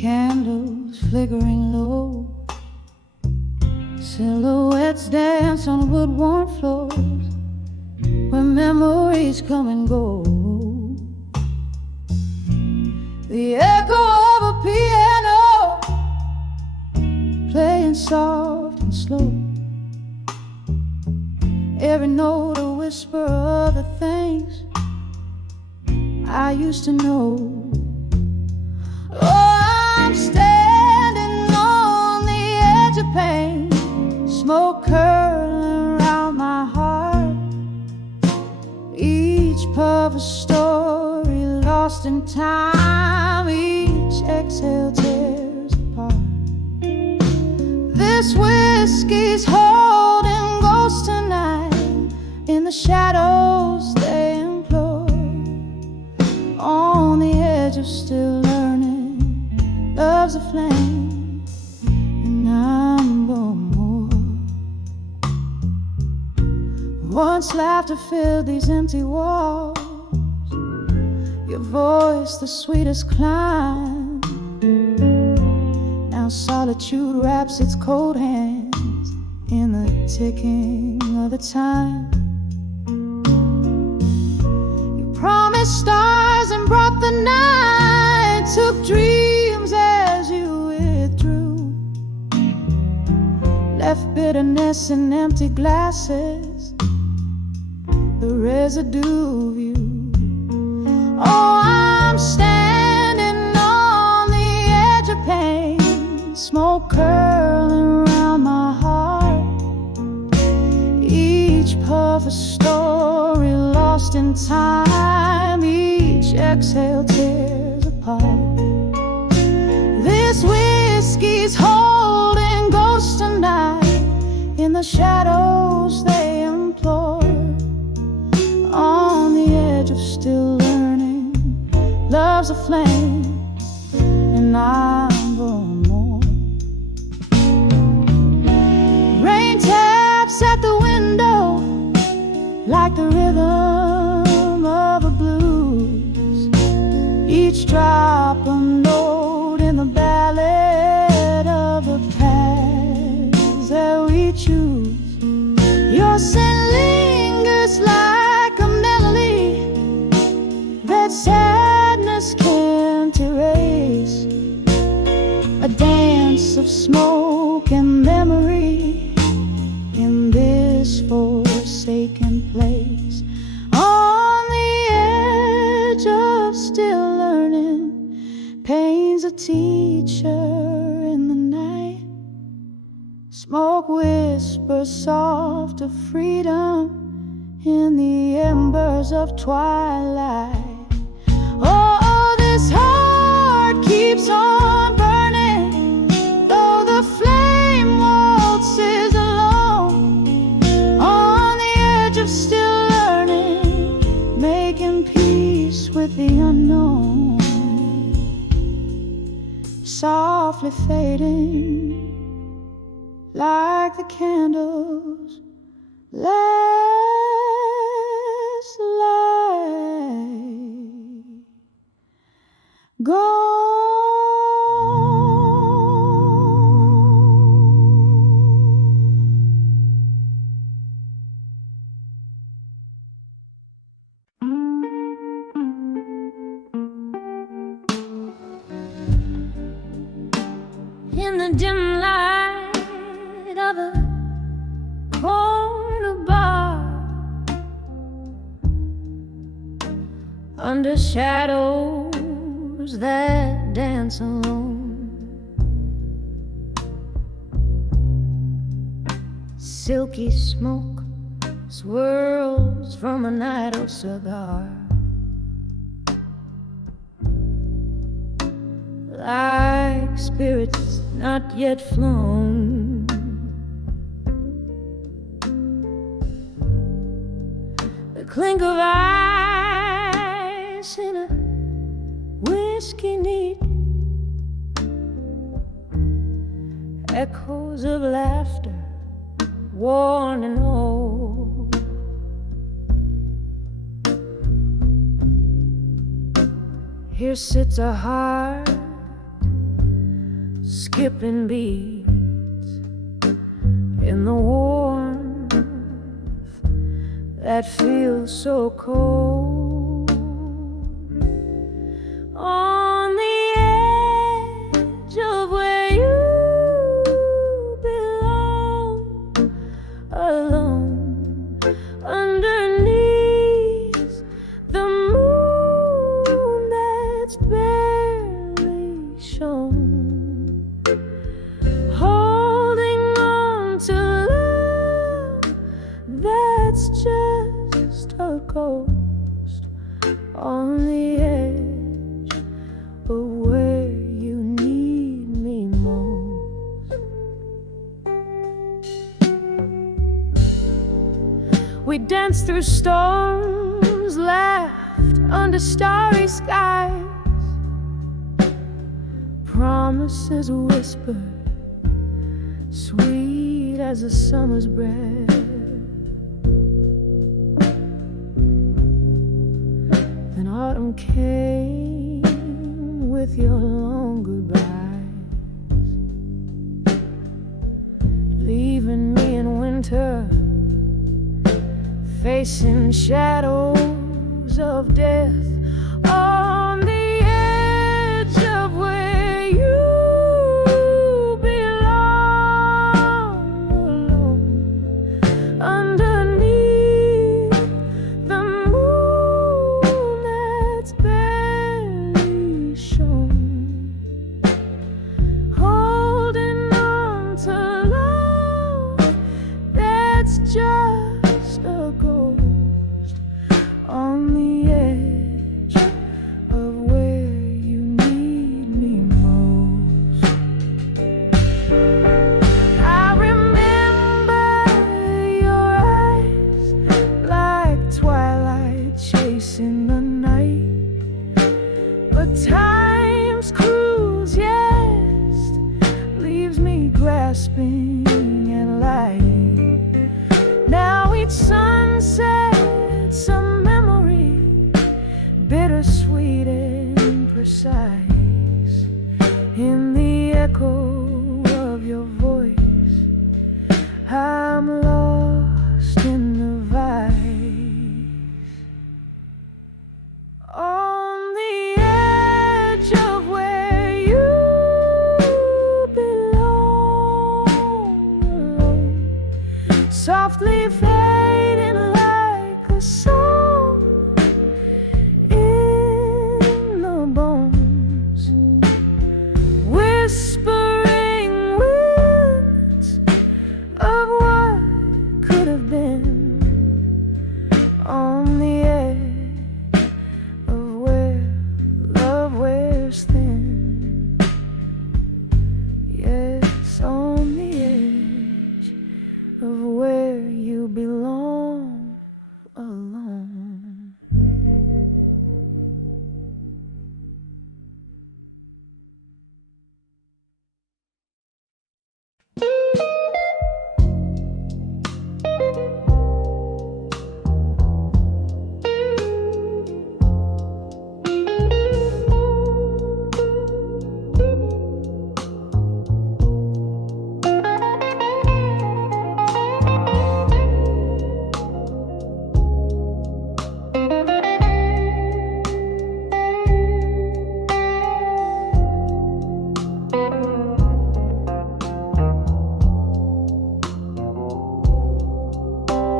Candles flickering low, silhouettes dance on wood-worn floors where memories come and go. The echo of a piano playing soft and slow, every note a whisper of the things I used to know. I'm standing on the edge of pain, smoke curling around my heart, each puff a story lost in time, each exhale tears apart. This whiskey's holding ghosts tonight, in the shadows they implore, on the edge of still learning. Love's a flame, and I'm born more. Once laughter filled these empty walls, your voice the sweetest climb. Now solitude wraps its cold hands in the ticking of the time. You promised stars and brought the night, took dreams as you withdrew, left bitterness in empty glasses, the residue of you. Oh, I'm standing on the edge of pain, smoke curling around my heart, each puff a story lost in time, each exhale tears apart. This whiskey's holding ghosts tonight, in the shadows they implore, on the edge of still learning. Love's a flame, and I'm born more. Rain taps at the window like the rhythm of a blues, each drop a note in the ballad of the paths that we choose. Your scent lingers like a melody that sadness can't erase, a dance of smoke and memory in this forsaken place, on the edge of still learning. Pain's a teacher in the night, smoke whispers soft of freedom in the embers of twilight. Oh, this heart keeps on burning, though the flame waltzes alone, on the edge of still learning, making peace with the unknown, softly fading like the candles last light gone. In the dim light of a corner bar, under shadows that dance alone, silky smoke swirls from an idle cigar, like spirits not yet flown. The clink of ice in a whiskey neat, echoes of laughter worn and old. Here sits a heart skipping beats in the warmth that feels so cold. On the edge of where you belong, alone underneath the moon that's barely shone, holding on to love that's just a ghost on the edge of where you need me most. We danced through storms, laughed under starry skies, promises whispered, sweet as a summer's breath. Then autumn came with your long goodbyes, leaving me in winter, facing shadows of death. On the edge of where you belong, alone underneath the moon that's barely shone, holding on to love that's just a ghost on the edge of where you need me most. I remember your eyes like twilight chasing the night, but time's cruise, yes, leaves me grasping at light. Now each sunset's a memory, bittersweet and precise, in the echo of your voice. I'm lost in the vice. On the edge of where you belong, alone, softly fading like a song in the bones, whispering winds of what could have been, on the edge of where love wears thin. Yes, on the edge of where you belong, alone.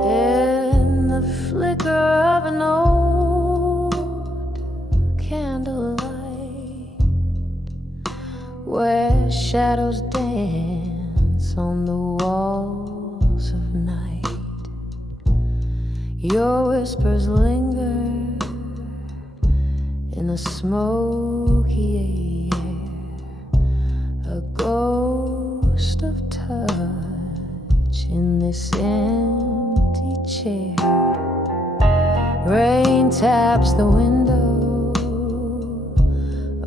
In the flicker of an old candlelight, where shadows dance on the walls of night, your whispers linger in the smoky air, a ghost of touch in this empty chair. Rain taps the window,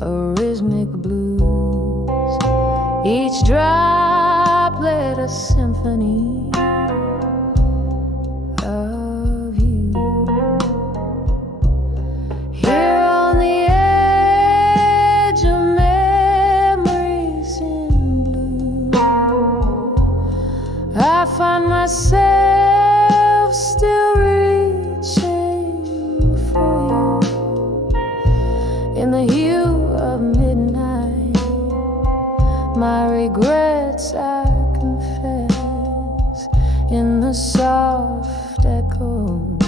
a rhythmic blues, each droplet a symphony of you. Here on the edge of memories in my regrets I confess in the soft echoes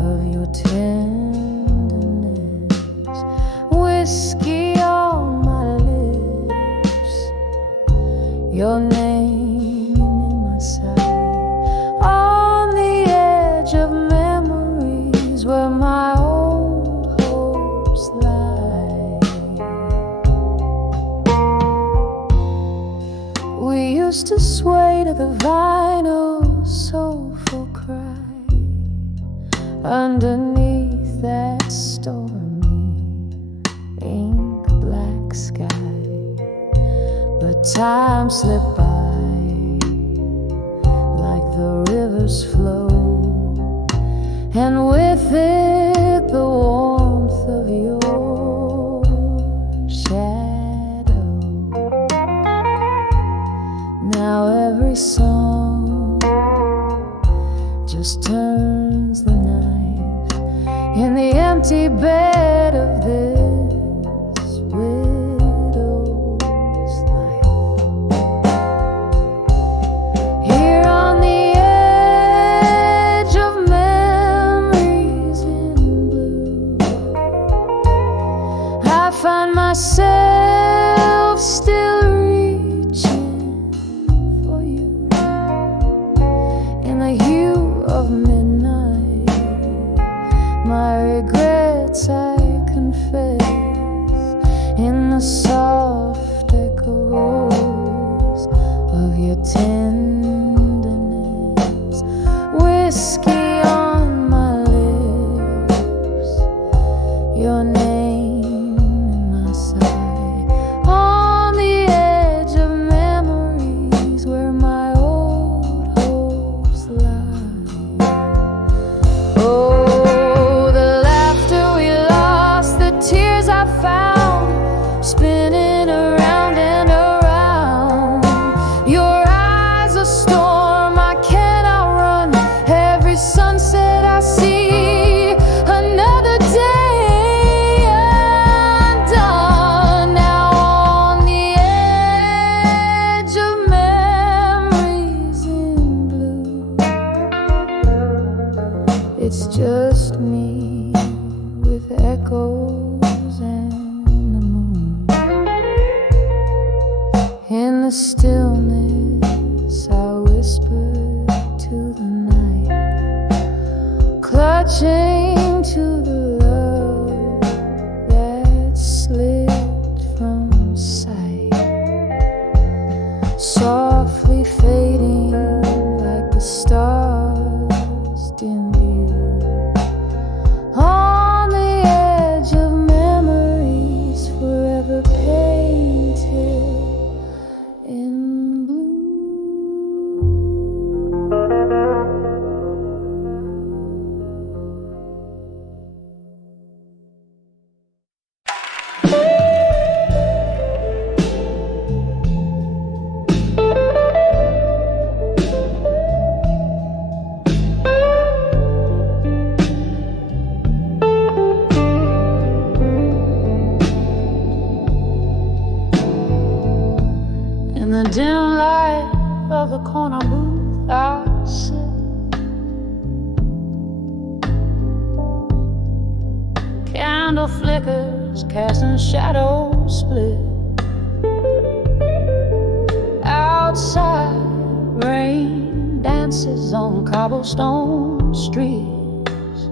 of your tenderness. Whiskey on my lips, your name in my sight, on the edge of memories where my old hopes lie. We used to sway to the vinyl soulful cry underneath that stormy ink black sky. But time slipped by like the rivers flow, and with it the warmth of your shadow. Now every song just turns the knife in the empty bed of this widow's life. Here on the edge of memories in blue, I find myself still reaching for you in the hue of midnight. My regrets I confess in the soft echoes of your tenderness. Whiskey on my lips, your name in my sight, on the edge of memories where my old hopes lie. Oh, the laughter we lost, the tears I found, spinning around and around. Your eyes a storm I cannot run. Every sunset I see, another day undone. Now on the edge of memories in blue, it's just me with echoes and the moon. In the stillness I whisper to the night, clutching to the love that slipped from sight, softly fading like the stars dim view. On the edge of memories forever painted in blue. In the dim light of the corner booth I sit, candle flickers casting shadows split. Outside rain dances on cobblestone streets.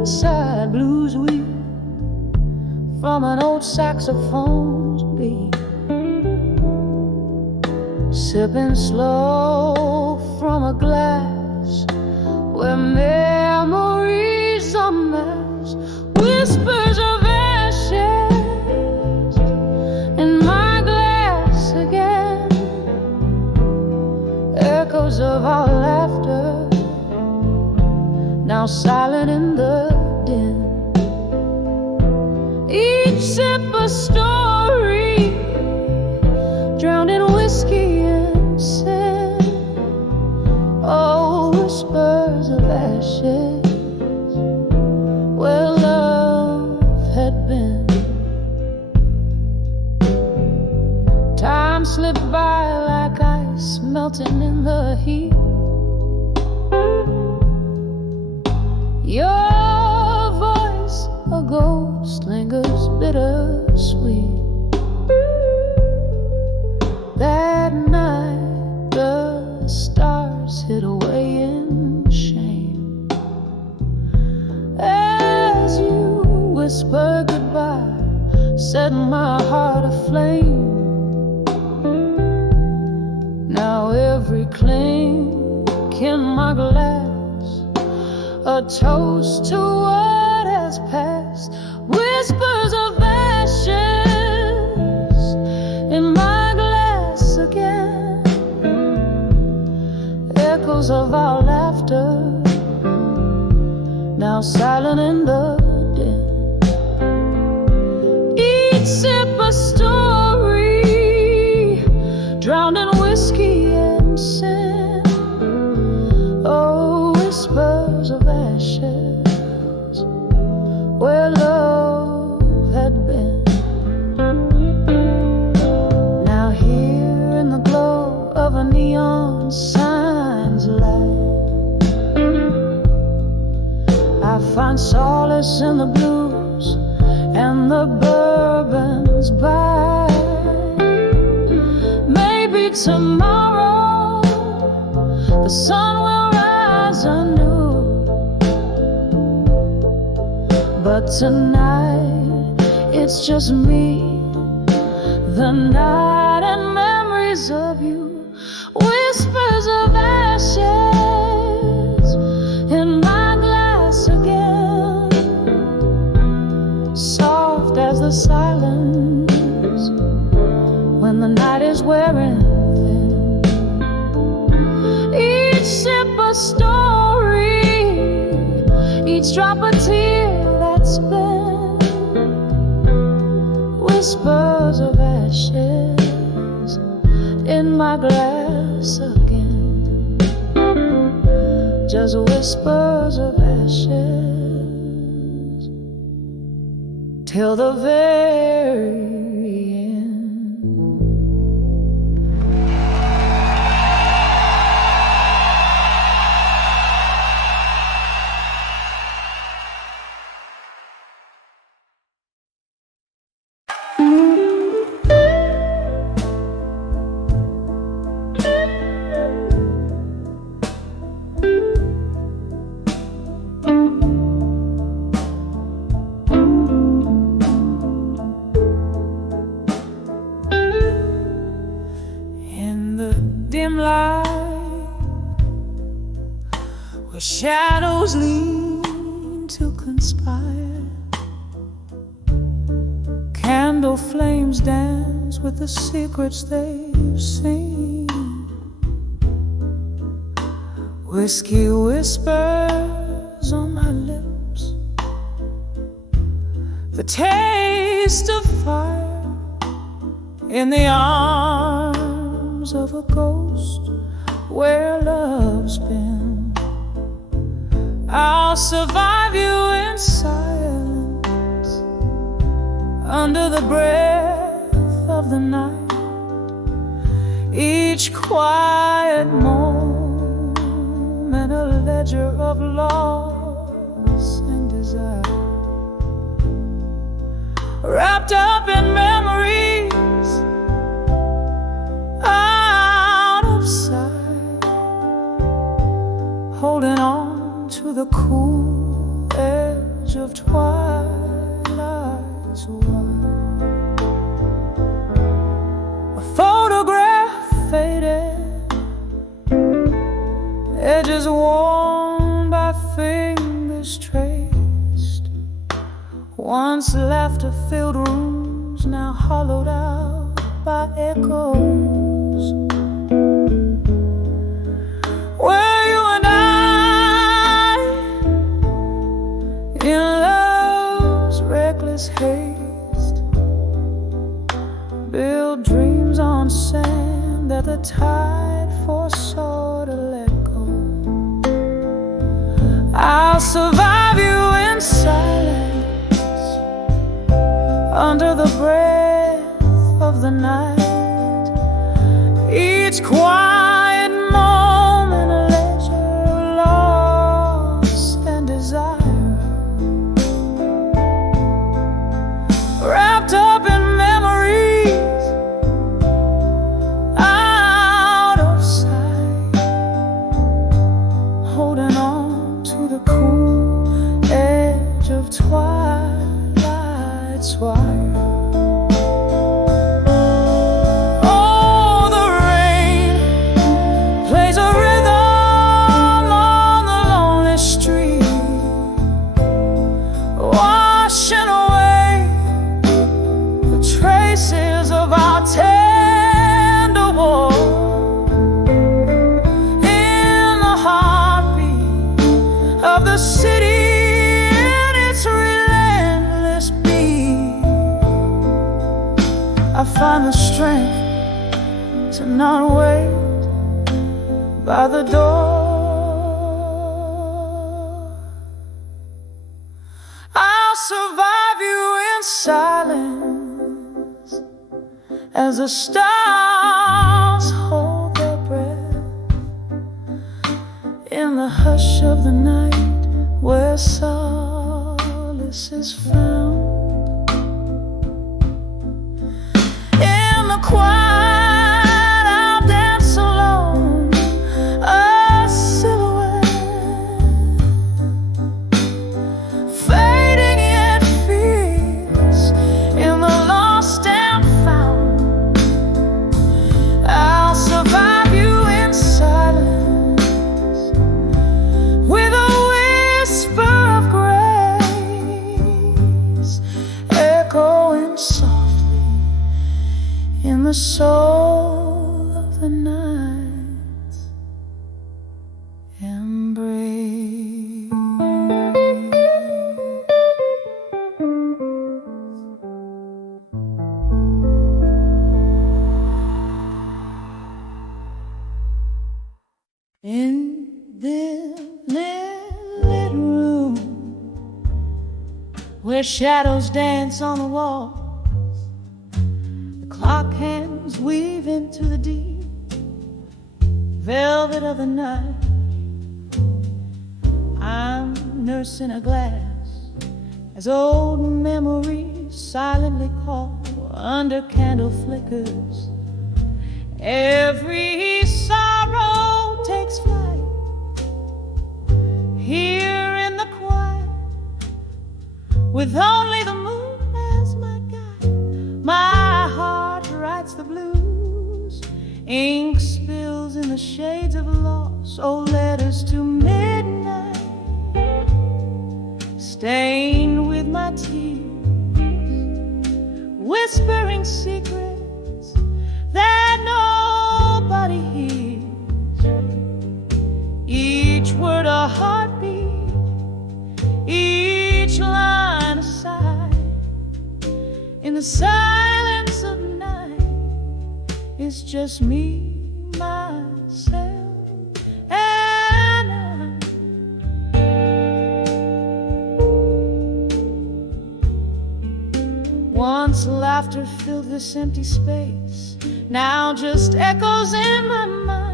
Inside blues weep from an old saxophone's beat. Sipping slow from a glass where memories are mass. Whispers of ashes in my glass again. Echoes of our laughter now silent in the din. Each sip a story drowned in whiskey and sin. Oh, whispers of ashes where love had been. slipped by like ice melting in the heat. Your voice, a ghost, lingers bittersweet. That night the stars hid away in shame. As you whispered goodbye, set my heart aflame. Now every clink in my glass, a toast to what has passed. Whispers of ashes in my glass again. Echoes of our laughter, now silent in the den. Each sip a story, drowned in whiskey and sin. Oh, whispers of ashes, where love had been. Now here in the glow of a neon sign's light, I find solace in the blues and the bourbons by. Maybe tomorrow the sun will rise anew, but tonight it's just me, the night and memories of you. Whispers of ashes in my glass again, soft as the silence when the night is wearing thin. Each sip a story, each drop a tear that's been. Whispers of ashes in my glass again, just whispers of ashes till the very end. Where shadows lean to conspire, candle flames dance with the secrets they've seen. Whiskey whispers on my lips, the taste of fire in the arms of a ghost where love's been. I'll survive you in silence, under the breath of the night. Each quiet moment a ledger of loss and desire, wrapped up in memories out of sight, holding on to the cool edge of twilight's wire. A photograph faded, edges worn by fingers traced. Once laughter-filled rooms, now hollowed out by echoes. Where you and I, in love's reckless haste, build dreams on sand that the tide foresaw to let go. I'll survive you in silence, under the breath of the night. each quiet moment a leisure, loss and desire, wrapped up in memories out of sight, holding on to the cool edge of twilight's wire. I find the strength to not wait by the door. I'll survive you in silence as the stars hold their breath in the hush of the night where solace is found. Quiet, I'll dance alone, a silhouette, fading yet fierce in the lost and found. I'll survive you in silence with a whisper of grace echoing softly in the soul of the night's embrace. In this lit room where shadows dance on the wall, clock hands weave into the deep velvet of the night. I'm nursing a glass as old memories silently call under candle flickers. Every sorrow takes flight here in the quiet, with only the moon as my guide. My heart writes the blues, ink spills in the shades of loss. Oh, letters to midnight, stained with my tears, whispering secrets that nobody hears. Each word a heartbeat, each line a sigh. In the silence of night, it's just me, myself, and I. Once laughter filled this empty space, now just echoes in my mind.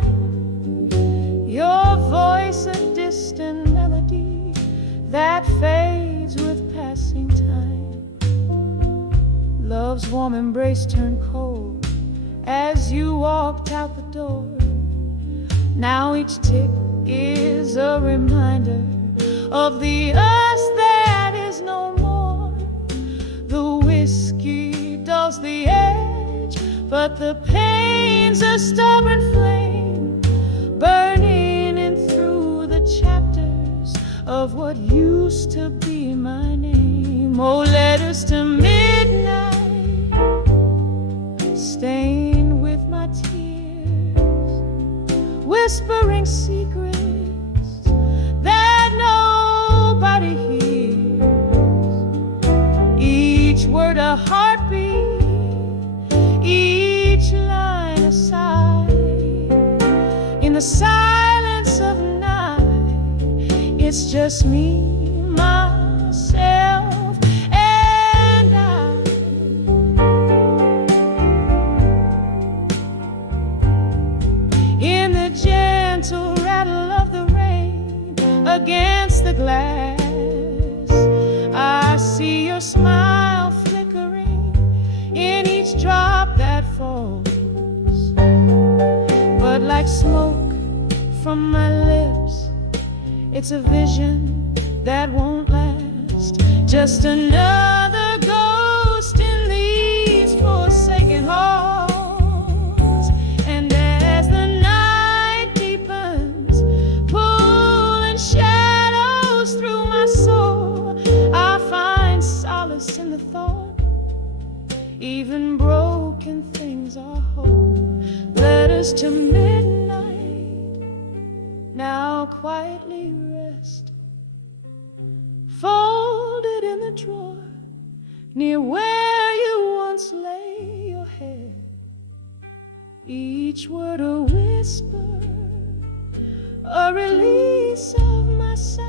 Your voice, a distant melody that fades with passing time. Love's warm embrace turned cold as you walked out the door. Now each tick is a reminder of the us that is no more. The whiskey dulls the edge, but the pain's a stubborn flame, burning in through the chapters of what used to be my name. Oh, letters to midnight, stained with my tears, whispering secrets that nobody hears. Each word a heartbeat, each line a sigh. In the silence of night, it's just me, myself, and I. each drop that falls. But like smoke from my lips, it's a vision that won't last. Just another ghost in these forsaken halls. And as the night deepens, pulling shadows through my soul, I find solace in the thought even broken things are whole. Letters to midnight now quietly rest, folded in the drawer near where you once lay your head. Each word a whisper, a release of my sighs.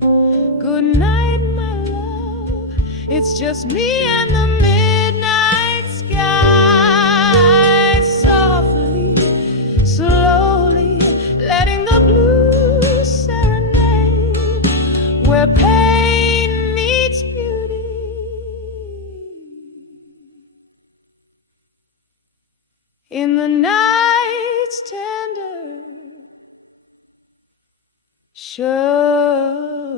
Good night, my love, it's just me and the midnight sky. Softly, slowly, letting the blues serenade where pain meets beauty. In the night's tender charade.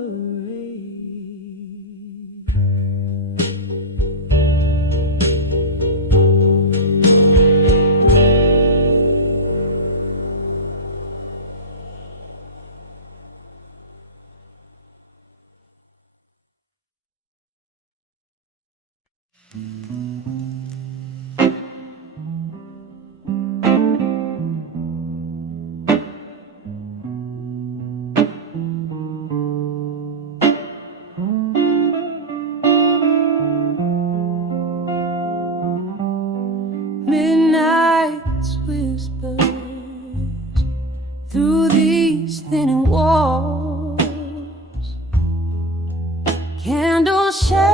Midnight's whispers through these thinning walls, candle shadows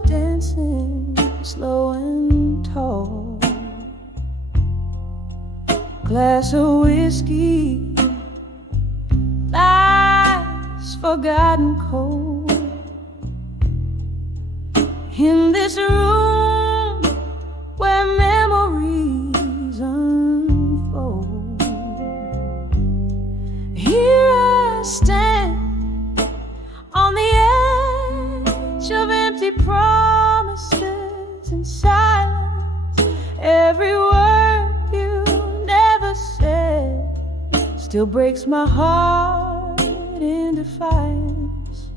dancing slow and tall, glass of whiskey lies forgotten cold in this room where memories unfold. Here I stand on the edge of empty promises and silence. Every word you never said still breaks my heart in defiance.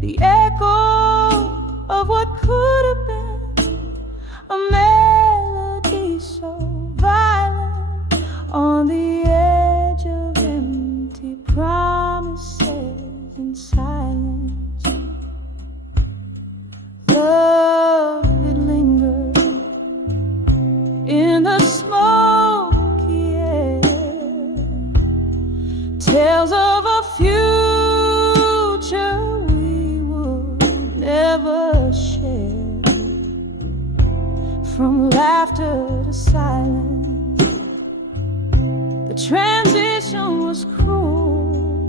The echo of what could have been a melody so violent on the edge of empty promises and silence. Love, it lingered in the smoky air, tales of a future we would never share. From laughter to silence, the transition was cruel.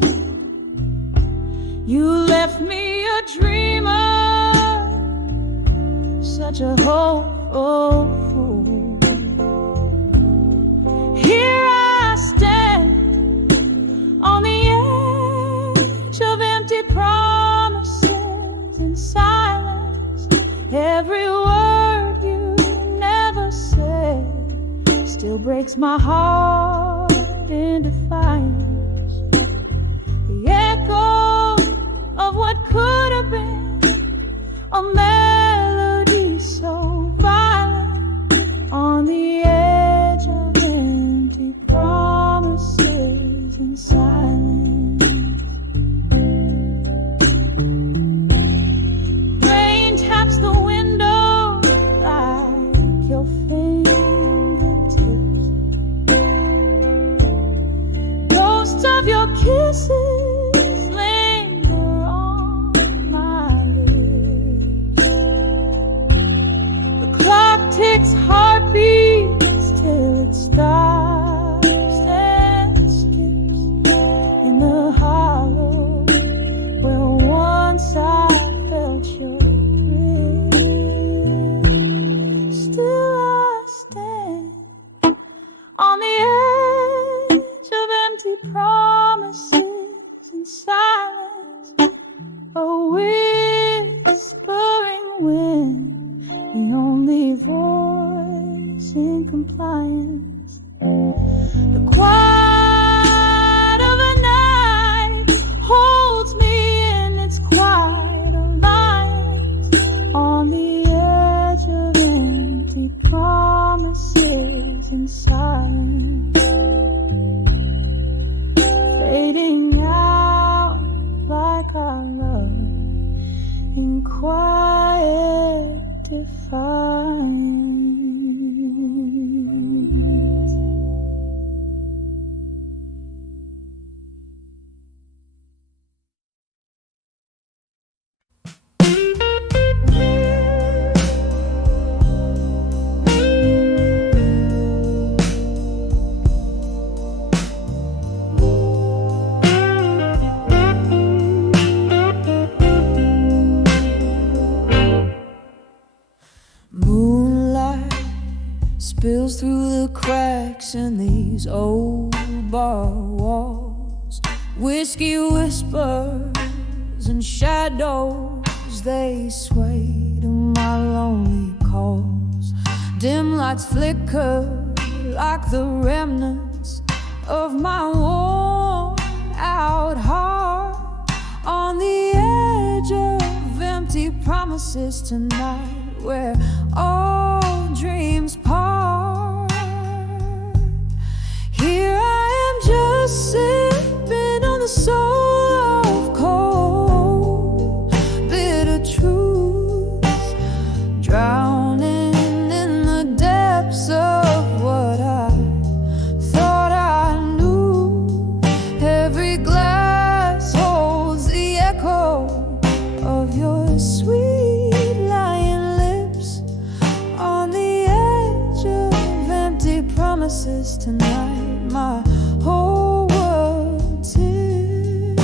You left me a dreamer, such a hopeful fool. Here I stand on the edge of empty promises and silence. Every word you never said still breaks my heart in defiance. The echo of what could have been a melody so violent on the edge of empty promises and silence. Rain taps the window like your fingertips. Ghosts of your kisses linger on my lips. The clock ticks heartbeats till it stops and skips in the hollow where once I felt your grip. compliance. The quiet of a night holds me in its quiet alliance on the edge of empty promises and silence, fading out like our love in quiet defiance. Spills through the cracks in these old bar walls. Whiskey whispers and shadows, they sway to my lonely calls. Dim lights flicker like the remnants of my worn out heart on the edge of empty promises tonight, where all dreams part. Here I am just sipping on the soul of cold, bitter truth, drowning in the depths of what I thought I knew. Every glass holds the echo of your sweet lying lips on the edge of empty promises tonight. My whole world tips.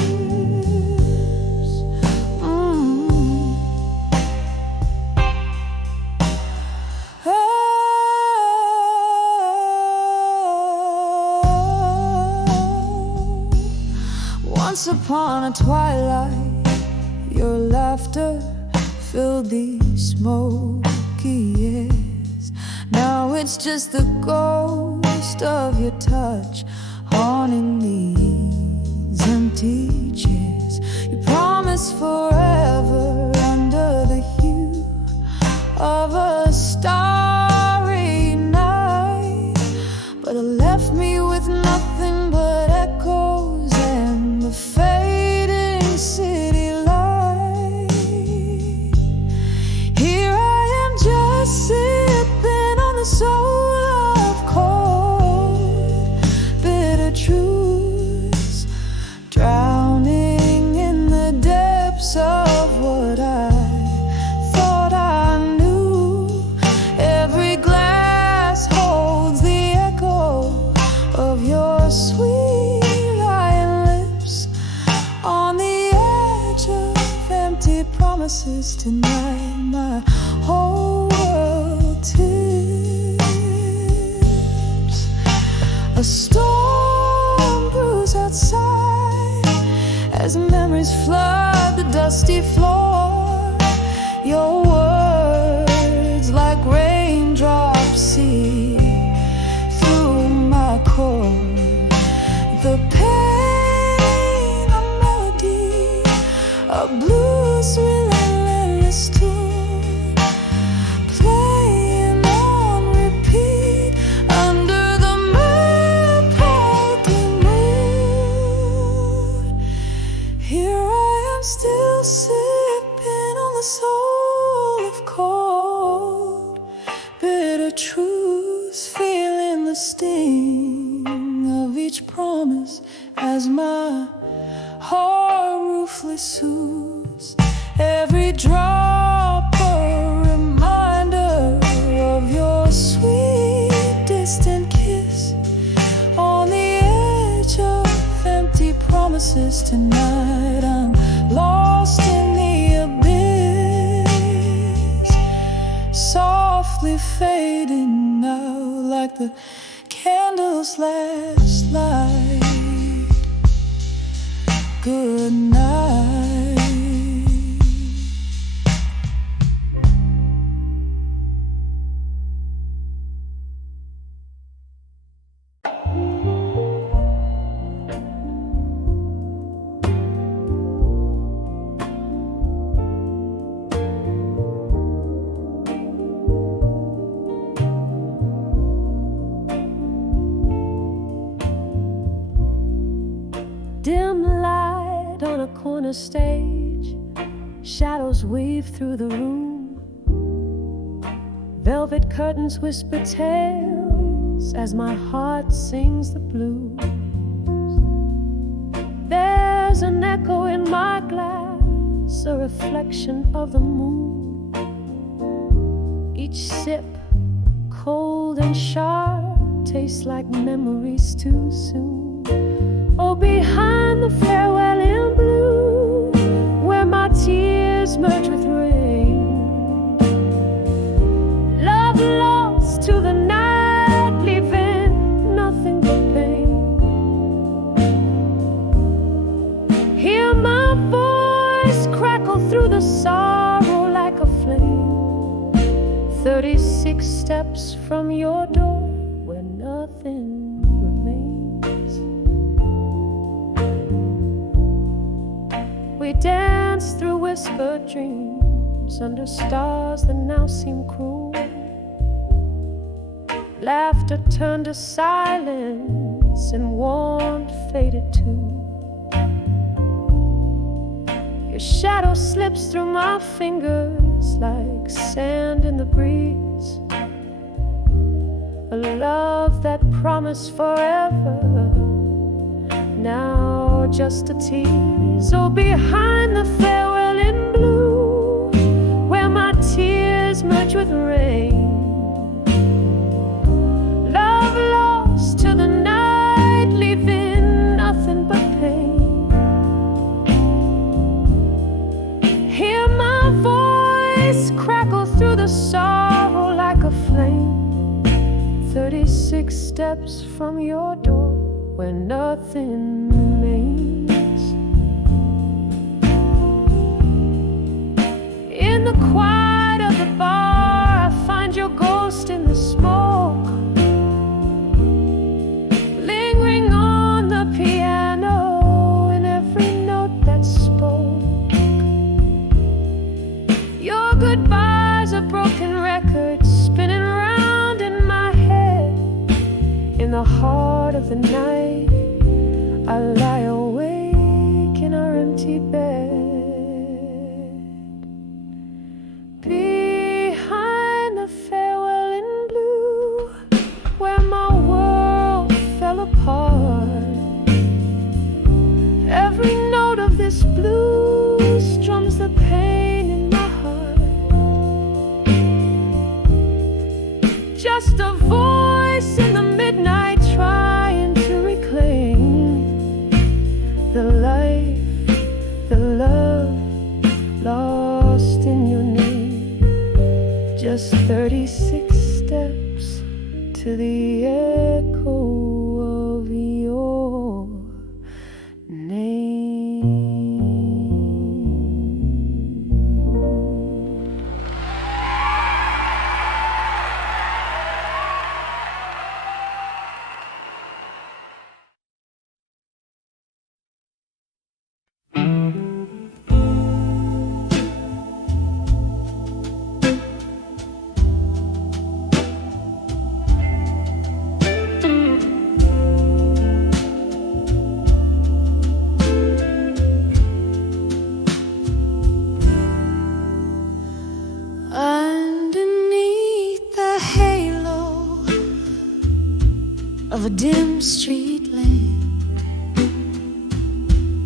Oh. Once upon a twilight, your laughter filled these smoky airs. Now it's just the ghost of your touch haunting these empty chairs. You promised forever under the hue of a starry night, but it left me with nothing but echoes and the fading city light. Here I am just sipping on the soul of cold, bitter truths, drowning in the depths of what I thought I knew. Every glass holds the echo of your sweet lying lips on the edge of empty promises tonight. My whole world tips. A storm brews outside as memories flood the dusty floor. Your words like raindrops see through my core. The pain, a melody, a blues relentless tune, playing on repeat under the purple moon. Here I am still sipping on the soul of cold, bitter truths, feeling the sting of each promise as my heart ruthless soothes. Every drop a reminder of your sweet distant kiss on the edge of empty promises tonight. I'm lost in the abyss, softly fading out like the candles last light. Good night. a stage, shadows weave through the room. Velvet curtains whisper tales as my heart sings the blues. There's an echo in my glass, a reflection of the moon. Each sip, cold and sharp, tastes like memories too soon. Oh, behind the farewell in blue, where my tears merge with rain, love lost to the night, leaving nothing but pain. Hear my voice crackle through the sorrow like a flame. 36 steps from your door, where nothing remains. We dance through whispered dreams under stars that now seem cruel. Laughter turned to silence and warmth faded too. Your shadow slips through my fingers like sand in the breeze. A love that promised forever, now just a tease. Oh, behind the farewell in blue, where my tears merge with rain, love lost to the night, leaving nothing but pain. Hear my voice crackle through the sorrow like a flame. 36 steps from your door, where nothing remains. In the quiet of the bar, I find your ghost in the smoke, lingering on the piano in every note that's spoke. Your goodbyes are broken records spinning round in my head. In the heart of the night, I lie awake in our empty bed. Behind the farewell in blue, where my world fell apart, every note of this blues strums the pain in my heart. Just a voice in the midnight trying to reclaim the life, the love lost in your name. Just 36 steps to the echo of your name. Underneath the halo of a dim street lamp,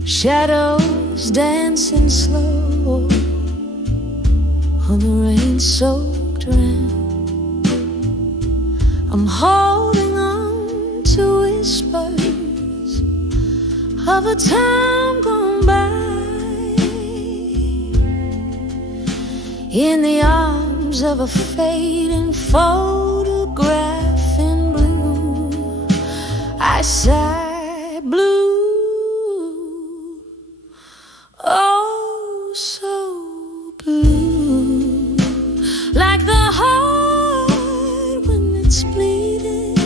shadows dancing slow on the rain-soaked ramp. I'm holding on to whispers of a time gone by, in the arms of a fading photograph in blue. I sigh blue, oh so blue, like the heart when it's bleeding.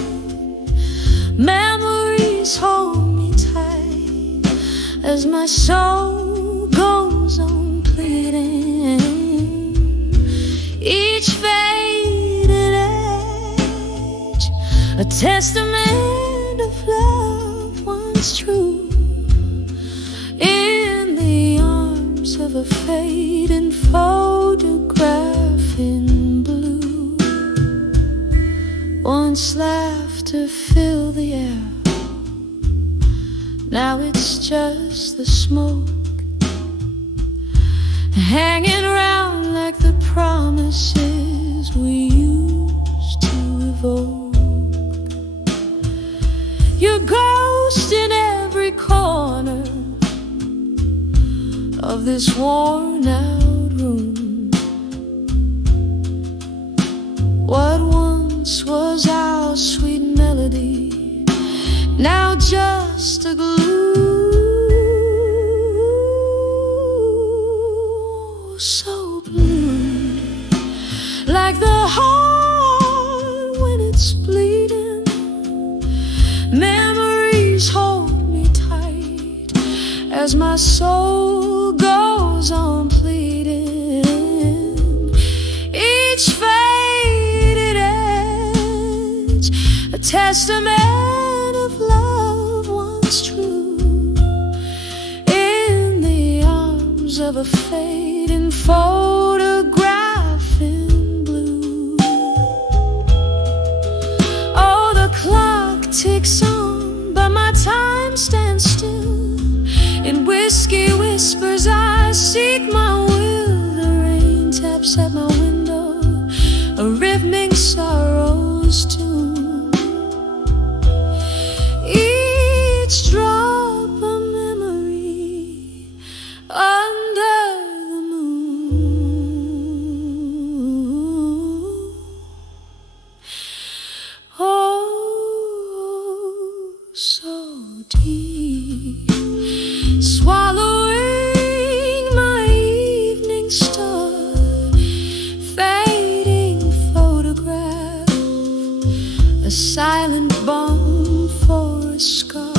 Memories hold me tight as my soul goes on pleading. Each faded edge, a testament of love once true, in the arms of a fading photograph in blue. Once laughter filled the air, now it's just the smoke hanging around like the promises we used to evoke. Your ghost in every corner of this worn out room. What once was our sweet melody, now just a glue. So blue, like the heart when it's bleeding. Memories hold me tight as my soul goes on pleading. Each faded edge, a testament of love once true, in the arms of a fading photograph in blue. Oh, the clock ticks on, but my time stands still. In whiskey whispers I seek my will. The rain taps at my window, a rhythmic sorrow's tune. Each drop a memory under the moon. Oh, so deep, swallowing my evening star, fading photograph, a silent balm for a scar.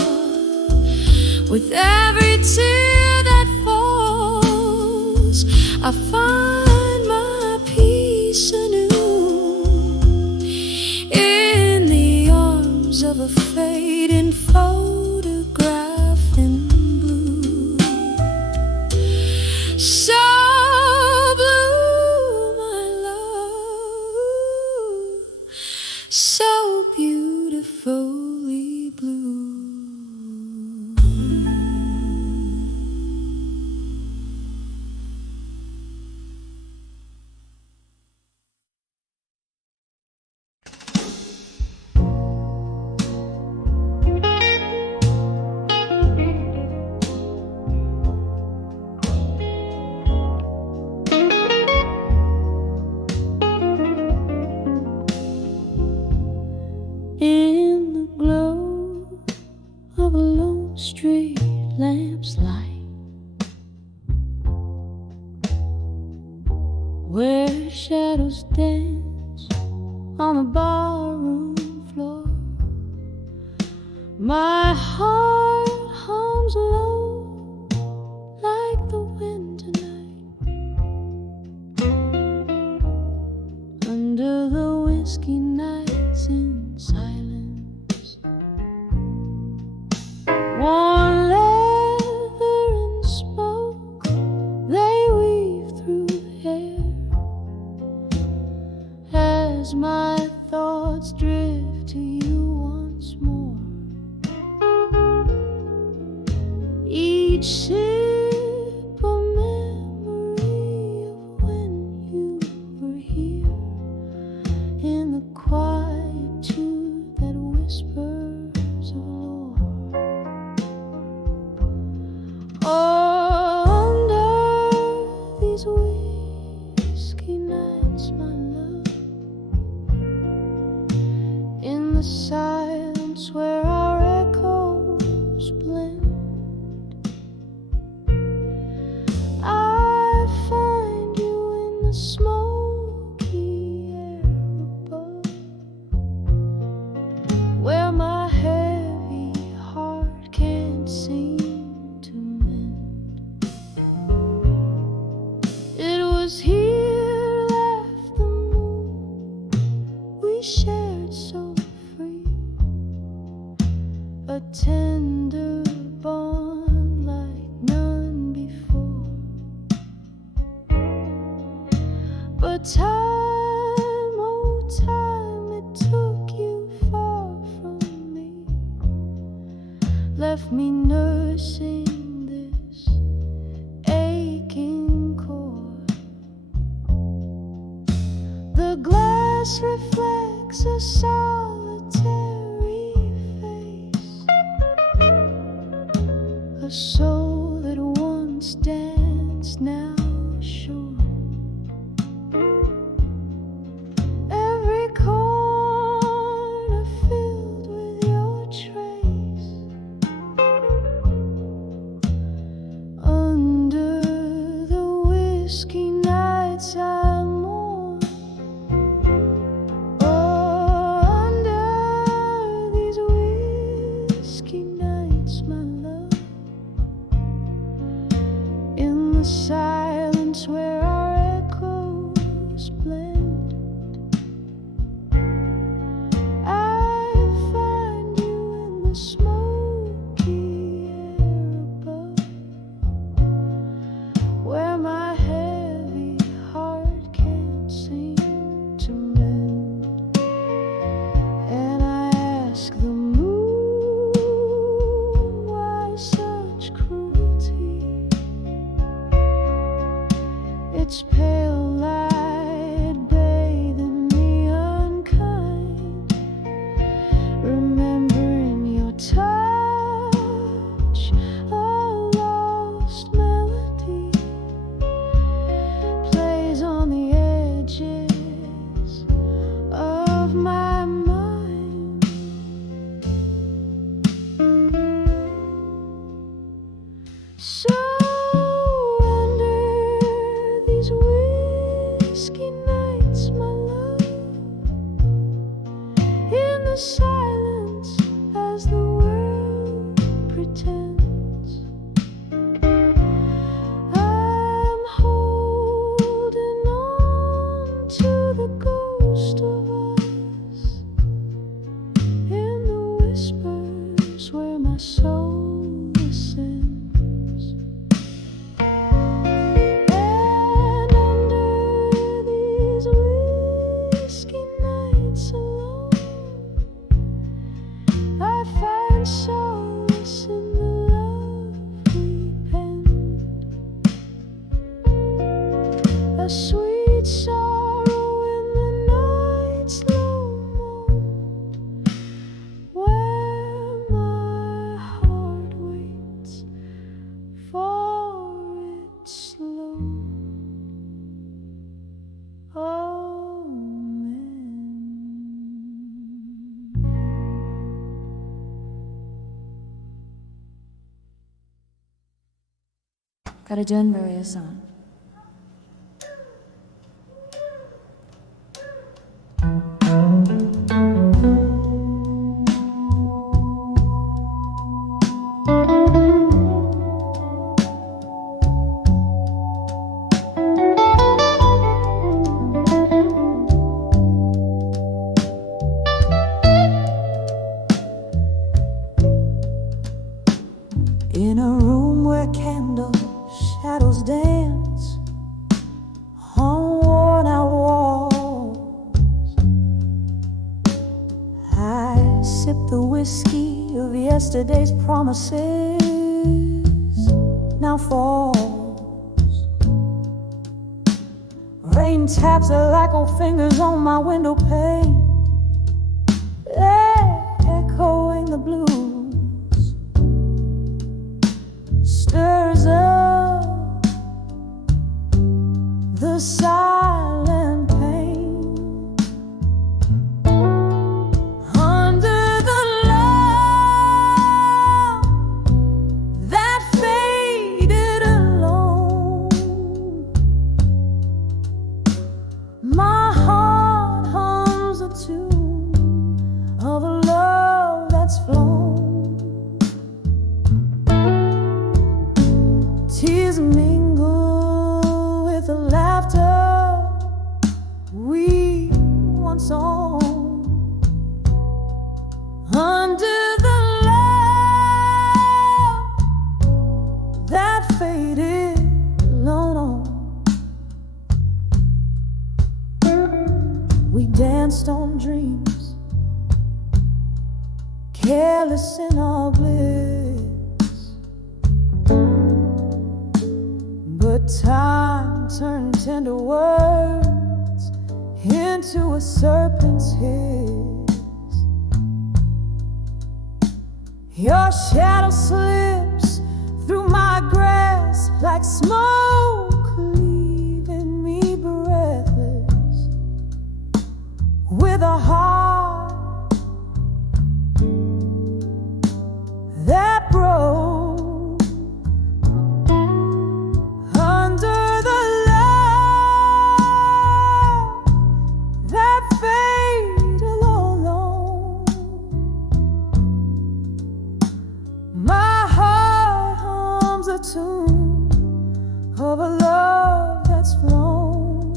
With every tear that falls, I find my peace anew, in the arms of a fading photograph in blue. So blue, my love, so beautifully blue. In the glow of a lone street lamp's light, where shadows dance on the barroom floor, my heart hums low like the wind tonight, under the whiskey nights in silence. Worn leather and smoke, they weave through hair as my thoughts drift to you once more. Each sip a memory of when you were here, in the quietude that whispers of lore. Oh, under these whiskey nights, my love, in the silence where our echoes blend, I find you in the smoky air above, where my heavy heart can't seem to mend. It was here left the moon we shared so free, But time, oh time, it took you far from me, left me nursing this aching chord. The glass reflects a solitary face, a soul that once danced, now shore. Every corner filled with your trace. Under the whiskey nights I mourn. Oh, under these whiskey nights, my love, in the silence where our echoes blend, I find you in the smoky air above, where my heavy heart can't seem to mend. And I ask the moon, why such cruelty? Its pale light bathing me unkind, remembering your touch, a lost melody plays on the edges of my mind. So under these whiskey nights, my love, in the silence as the world pretends, I'm holding on to the ghost of us, in the whispers where my soul ascends. And under these whiskey nights alone, I find solace in the love we penned, a sweet sorrow in the night's low moan, where my heart waits for its slow amen. Got a John Maria song. In a room where candle shadows dance on worn out walls, I sip the whiskey of yesterday's promises now falls. Rain taps are like old fingers on my window pane, echoing the blues. Stirs up the silent pain. Under the love that faded alone, my heart hums a tune of a love that's flown. Tears mingle with the laughter we once owned. Under the love that faded alone on, We danced on dreams, careless in our bliss. But time turned tender words into a serpent's hiss. Your shadow slips through my grasp like smoke, leaving me breathless, with a heart that broke under the love that faded alone. My heart hums a tune of a love that's flown.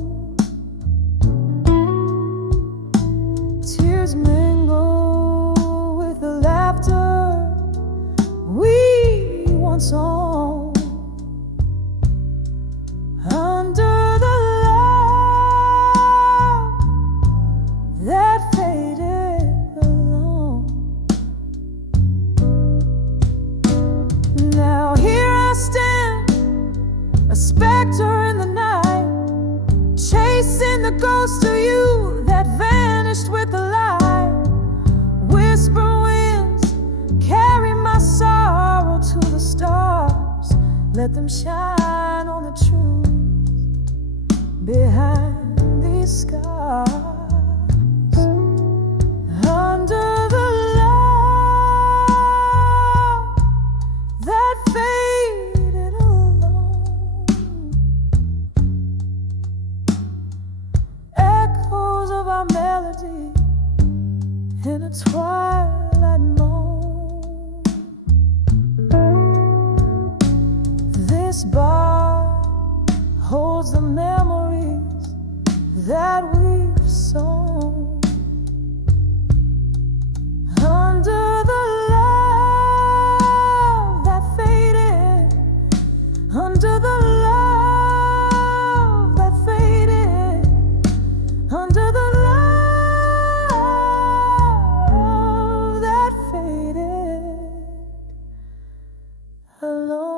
Tears mingle with the laughter we once owned. Under the love that faded alone. Now here I stand, a specter in the night, chasing the ghost of you that vanished with the light. Whisper winds carry my sorrow to the stars. Let them shine on the truth behind these scars. Under the love that faded alone. Echoes of our melody in a twilight moan. This bar holds the memories that we've sown. Under the love that faded, under the love that faded, under the love that faded alone.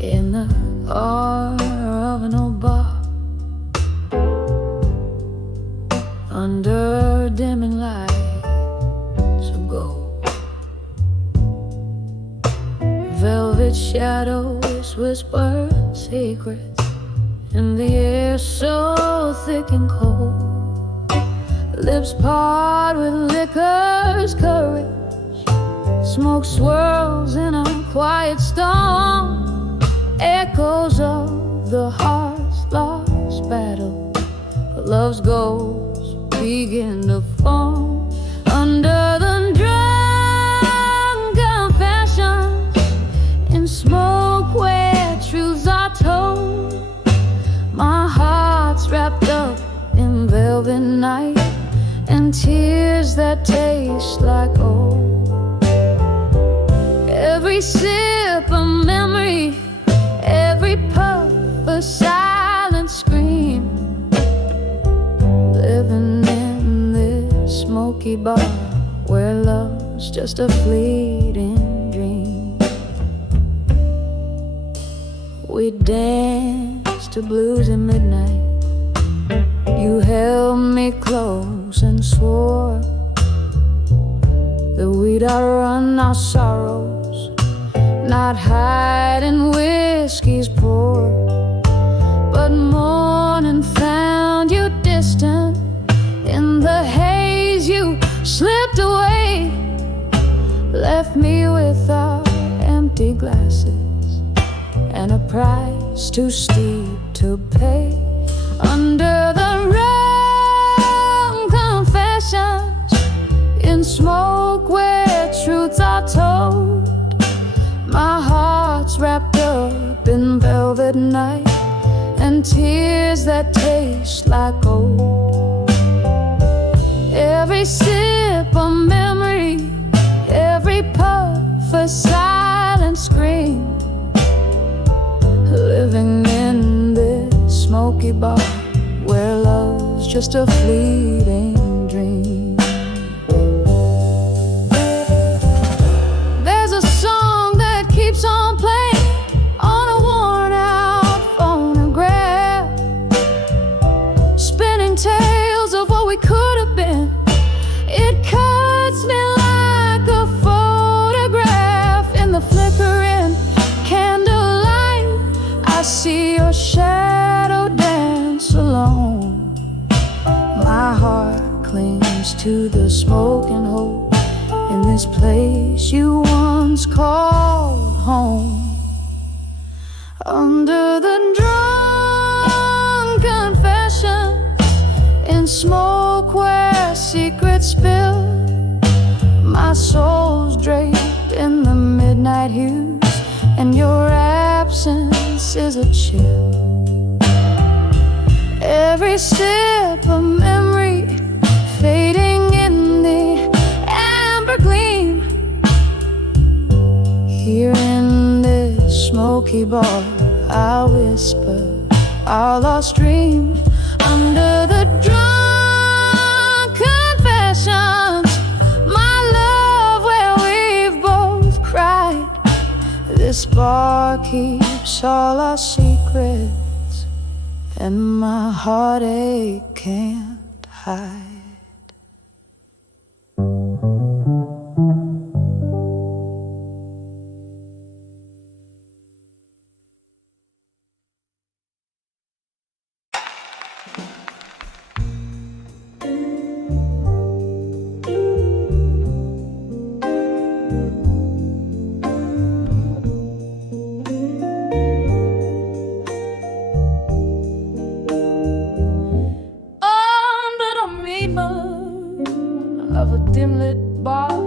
In the awe of an old bar, under dimming lights of gold, velvet shadows whisper secrets in the air so thick and cold. Lips part with liquor's courage, smoke swirls in a quiet storm. Echoes of the heart's lost battle, but love's goals begin to form. Under the drunk confessions, in smoke where truths are told, my heart's wrapped up in velvet night and tears that taste like old. Every sip a memory, every puff a silent scream, living in this smoky bar where love's just a fleeting dream. We danced to blues at midnight. You held me close and swore that we'd outrun our sorrows, not hide in whiskey's pour. But morning found you distant. In the haze you slipped away, left me with our empty glasses and a price too steep to pay. Under the rum confessions, in smoke where truths are told, my heart's wrapped up in velvet velvet night and tears that taste like gold. Every sip a memory, every puff a silent scream. Living in this smoky bar where love's just a fleeting dream. There's a song that keeps on playing on a worn out phonograph, spinning tales of what we could have been. It cuts me like a photograph. In the flickering candlelight, I see your shadow dance alone. My heart clings to the smoke and hope in this place you once called home. Under the drunk confession in smoke where secrets spill, my soul's draped in the midnight hues, and your absence is a chill. Every sip of memory fading in the amber gleam. Here in this smoky bar, I whisper our lost dream. Under the drunk confessions, my love, where we've both cried. This bar keeps all our secrets, and my heartache can't hide. Of a dim-lit bar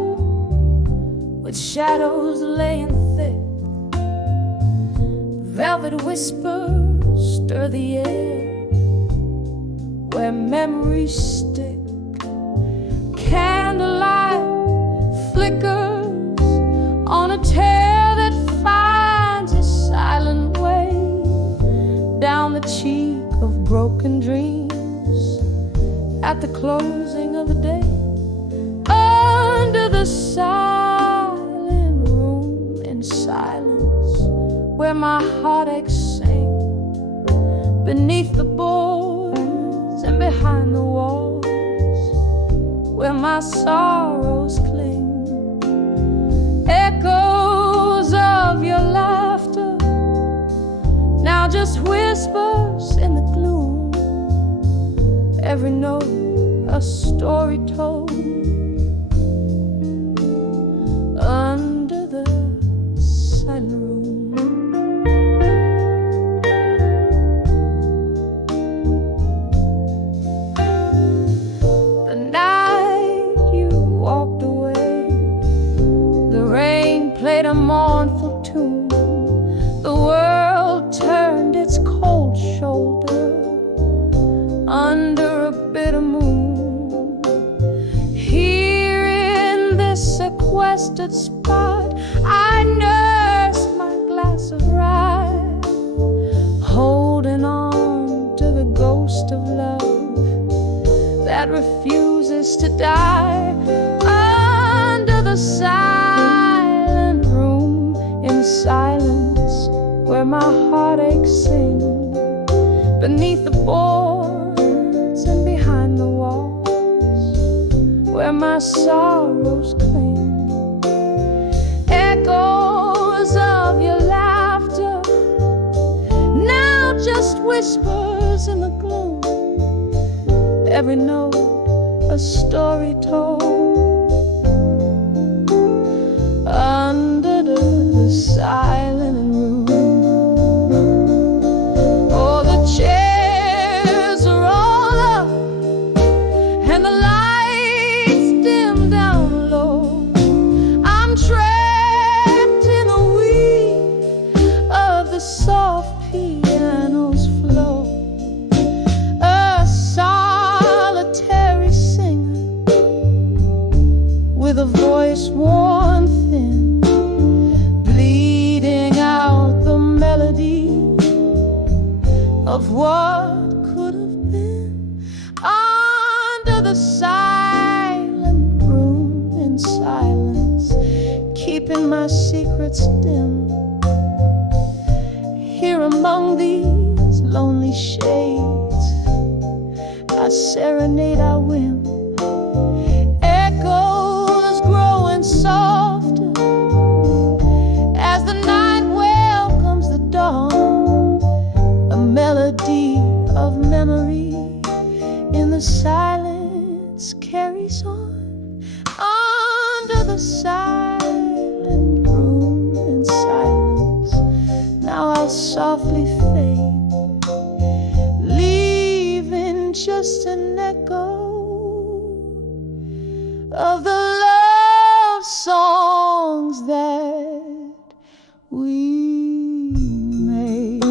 with shadows laying thick, velvet whispers stir the air where memories stick. Candlelight flickers on a tale that finds its silent way down the cheek of broken dreams at the closing of the day. Under the silent room, in silence, where my heartaches sing, beneath the boards and behind the walls, where my sorrows cling. Echoes of your laughter, now just whispers in the gloom. Every note a story told. Under the sunroom, the night you walked away, the rain played a mournful tune. The world turned its cold shoulder under a bitter moon. Sequestered spot, I nursed my glass of rye, holding on to the ghost of love that refuses to die. Under the silent room, in silence, where my heartaches sing, beneath the boards and behind the walls, where my sorrows cling. Echoes of your laughter, now just whispers in the gloom. Every note a story told. Under the silent room, oh, the chairs are all up and the lights dim down low. I'm trapped in the weave of the soft peace of what could have been under the silent room in silence, keeping my secrets dim. Here among these lonely shades, I serenade our whim. Echoes growing softer as the night welcomes the dawn. A melody of memory in the silence carries on. Under the silent room in silence, now I'll softly fade, leaving just an echo of the love songs that we made.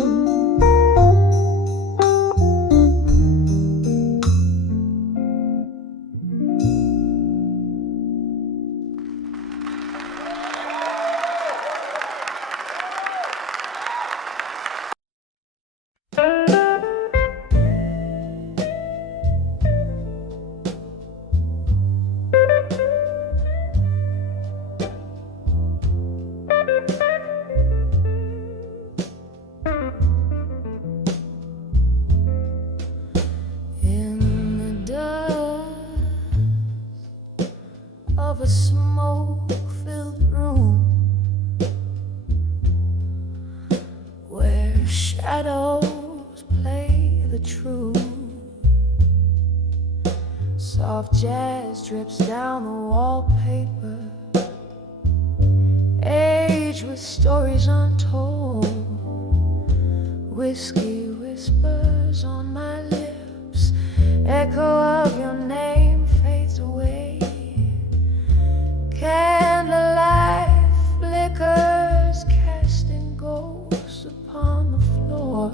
Of a smoke-filled room where shadows play the tune. Soft jazz drips down the wallpaper, age with stories untold. Whiskey whispers on my lips, echo of your name fades away. Candlelight flickers, casting ghosts upon the floor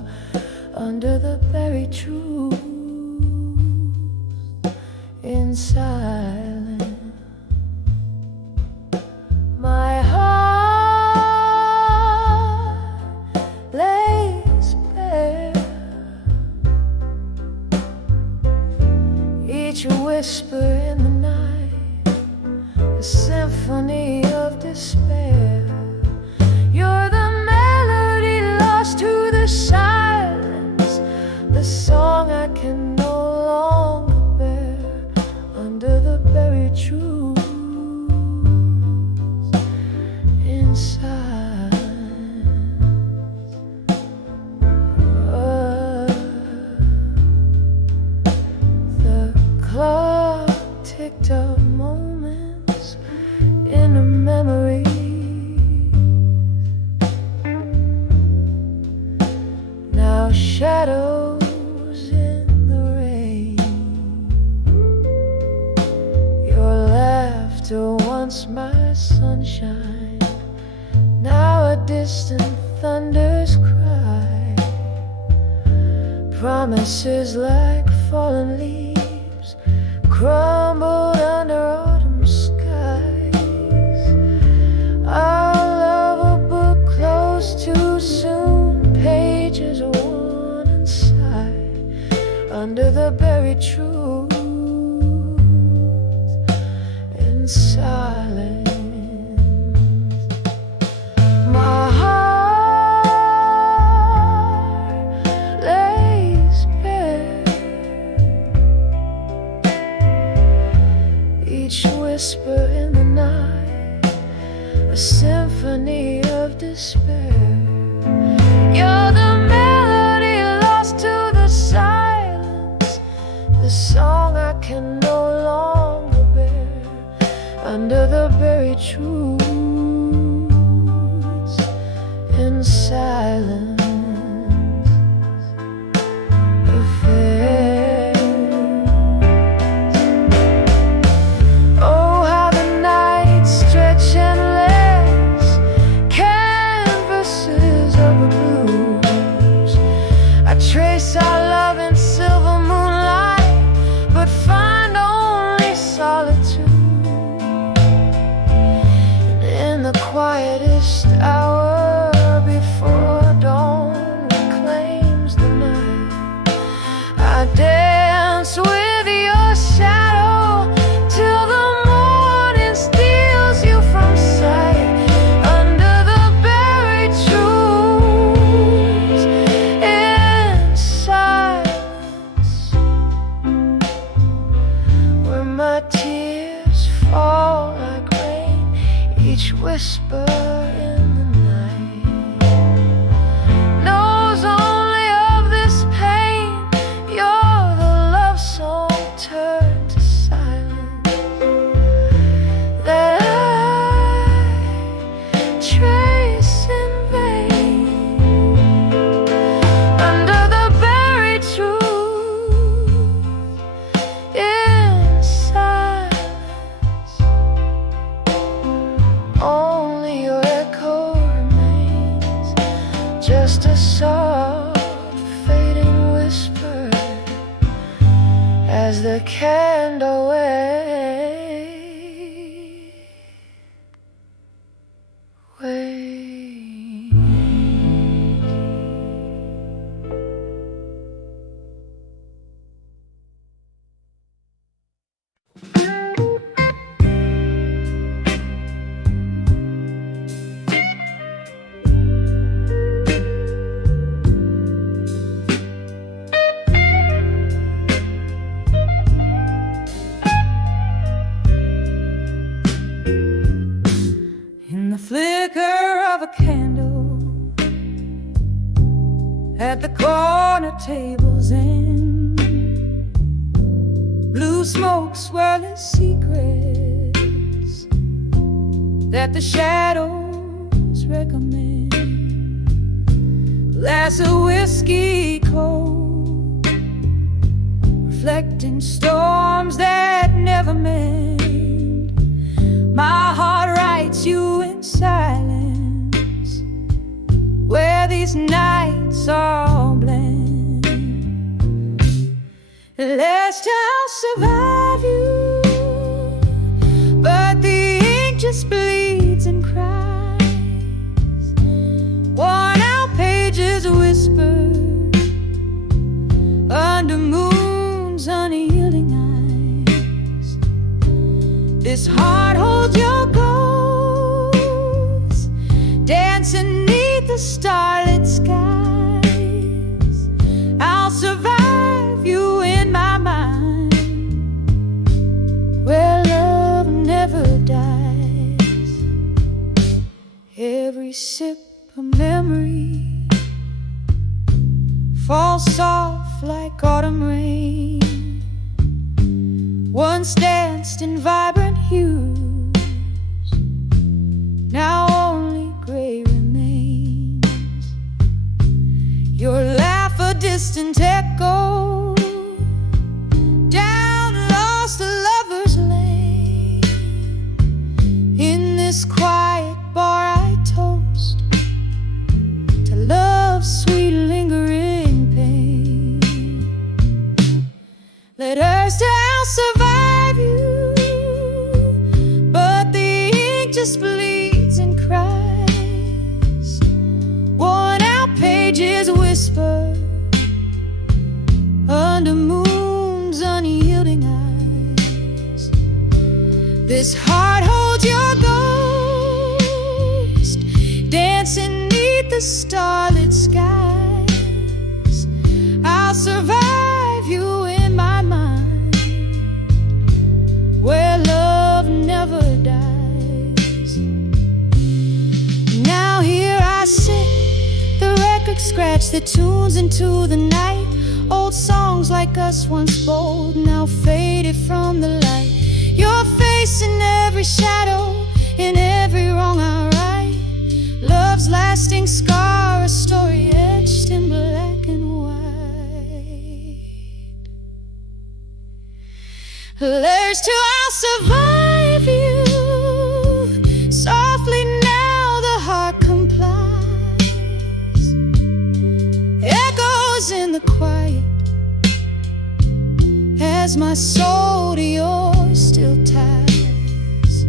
under the buried truth. In silence, my heart lays bare. Each whisper in the night, a symphony of despair. You're the melody lost to the silence, the song I can no longer bear. Under the buried truths in silence. The clock ticked up moments in a memory. Now shadows in the rain. Your laughter once my sunshine, now a distant thunder's cry. Promises like fallen leaves crumbled under autumn skies. Our love a book closed too soon, pages worn inside. Under the buried truth in silence, my heart lays bare. Each whisper in the night, a symphony of despair. You're the melody lost to the silence, the song I can no longer bear. Under the buried truths in silence. Oh, how the nights stretch endless, canvases of the blues. I trace our love in silver moonlight, but find only solitude. And in the quietest hour before dawn, just a soft fading whisper as the candle wanes. In the flicker of a candle at the corner table's end, blue smoke swirling secrets that the shadows recommend. Glass of whiskey cold, reflecting storms that never mend. My heart writes you in silence, where these nights all blend. Lest I'll survive you, but the ink just bleeds and cries. Worn out pages whisper under moon's unyielding eyes. This heart holds your ghost, dancing neath the starlit skies. I'll survive you in my mind, where love never dies. Every sip of memory falls soft like autumn rain. Once danced in vibrant hues, now only gray remains. Your laugh a distant echo down lost lover's lane. In this quiet bar I toast to love's sweet lingering pain. Let I'll survive you, but the ink just bleeds and cries. Worn out pages whisper under moon's unyielding eyes. This heart holds your ghost, dancing neath the starlit skies. I'll survive you in my mind, where love never dies. Now here I sit, the record scratch that tunes into the night. Old songs like us once bold, now faded from the light. Your face in every shadow, in every wrong I write. Love's lasting scar, a story etched in black and white. There's till I'll survive you. Softly now the heart complies. Echoes in the quiet as my soul to yours still ties.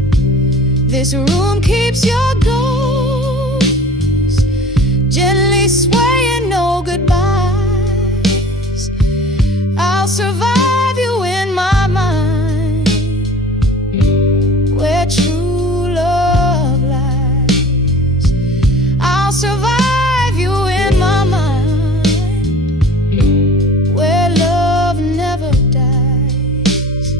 This room keeps your ghost, gently swaying no goodbyes. I'll survive you in my mind, where true love lies. I'll survive you in my mind, where love never dies.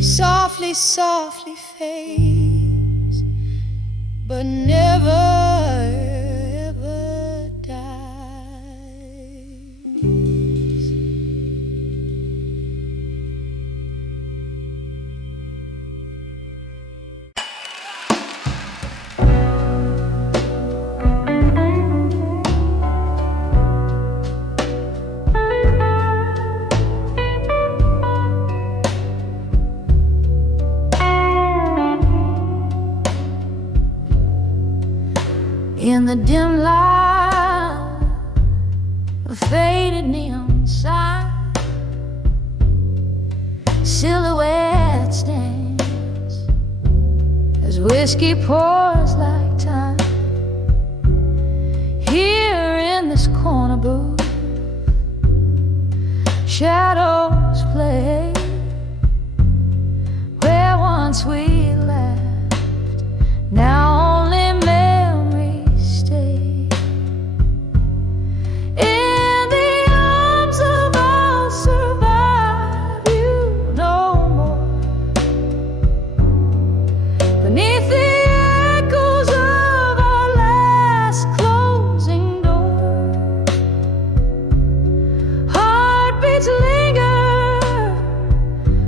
Softly, softly fades, but never faded neon sign, silhouettes dance as whiskey pours like time. Here in this corner booth, shadows play where once we laughed. Now only memories stay. In the arms of I'll survive you no more. Beneath the echoes of our last closing door, heartbeats linger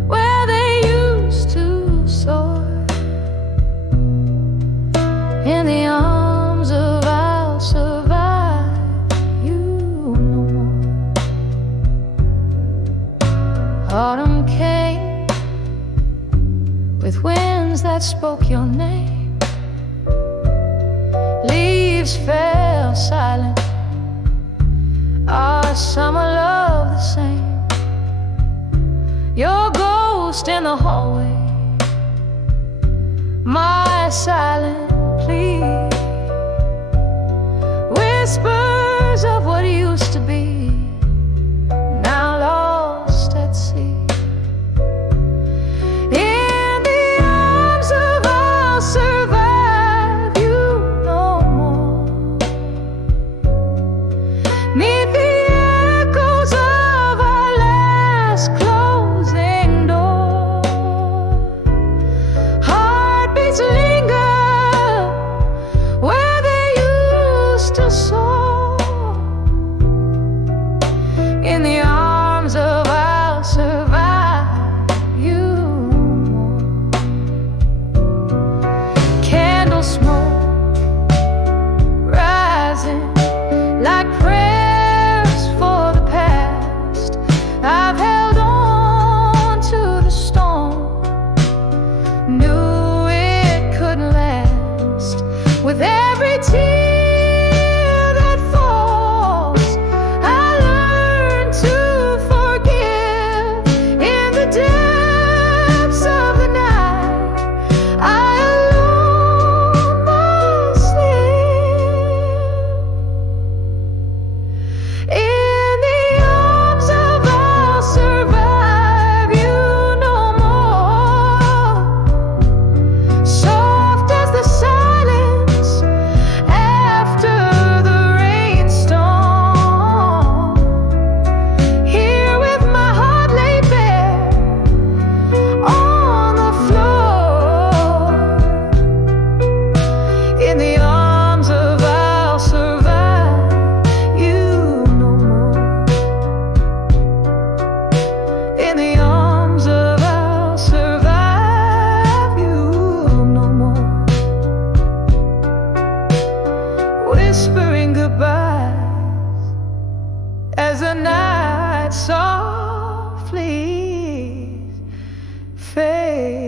where they used to soar. In the arms of I'll survive you no more. Autumn came with winds that spoke your name. Leaves fell silent, our summer love the same. Your ghost in the hallway, my silent plea, whispers of what used to be, now lost at sea. In the arms of I'll survive you no more. Meet the echoes of our last closing door. Heartbeats linger where they used to soar. In the arms of I'll survive you more. Candle smoke rising like prayers for the past. I've held on to the storm, knew it couldn't last. With every tear that falls, I learn to forgive. In the depths of the night, I alone must live. In the arms of I'll survive you no more. Soft as the silence after the rainstorm. Here with my heart laid bare on the floor. In the arms of I'll survive you no more. In the arms of I'll survive you no more. Whispering goodbyes as the night softly fades.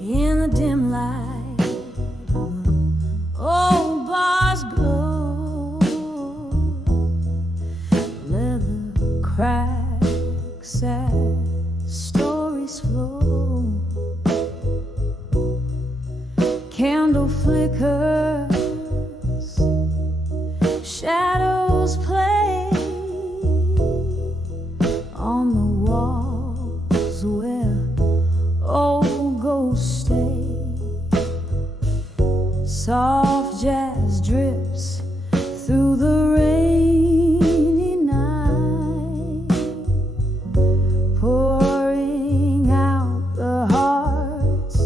In the dim light, old bars glow, leather cracks as stories flow. Candle flickers, shadows play on the walls where old ghosts stay. Soft jazz drips through the rainy night, pouring out the heart's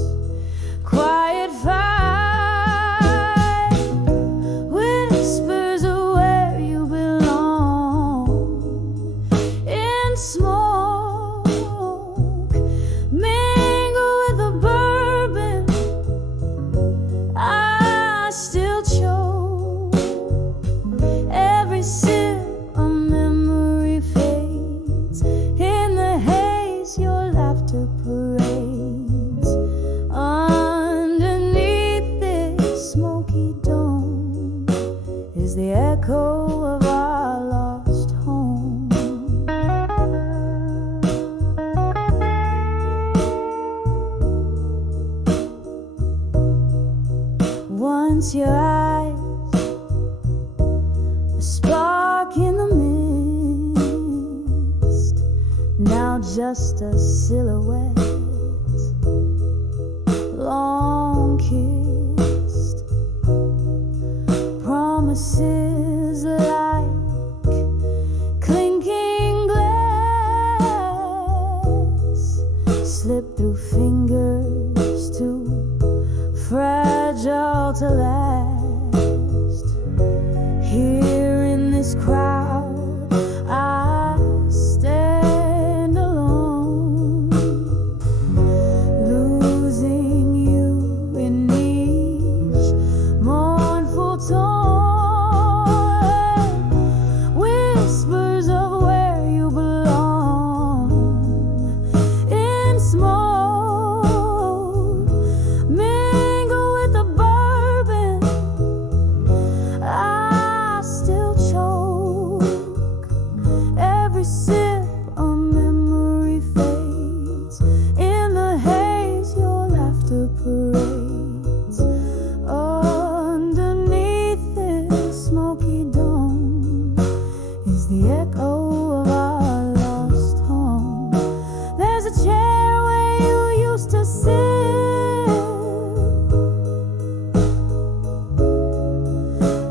quiet fight. Once your eyes, a spark in the mist, now just a silhouette, long kissed. Promises like clinking glass slip through fingers too fragile to last. Here in this crowd I stand alone, losing you in each mournful tone. Whispers of where you belong in smoke, mingle with the bourbon. I still choke. Every sip a memory fades in the haze. Your laughter parades underneath this smoky dome. Is the echo of our lost home. There's a chair where you used to sit,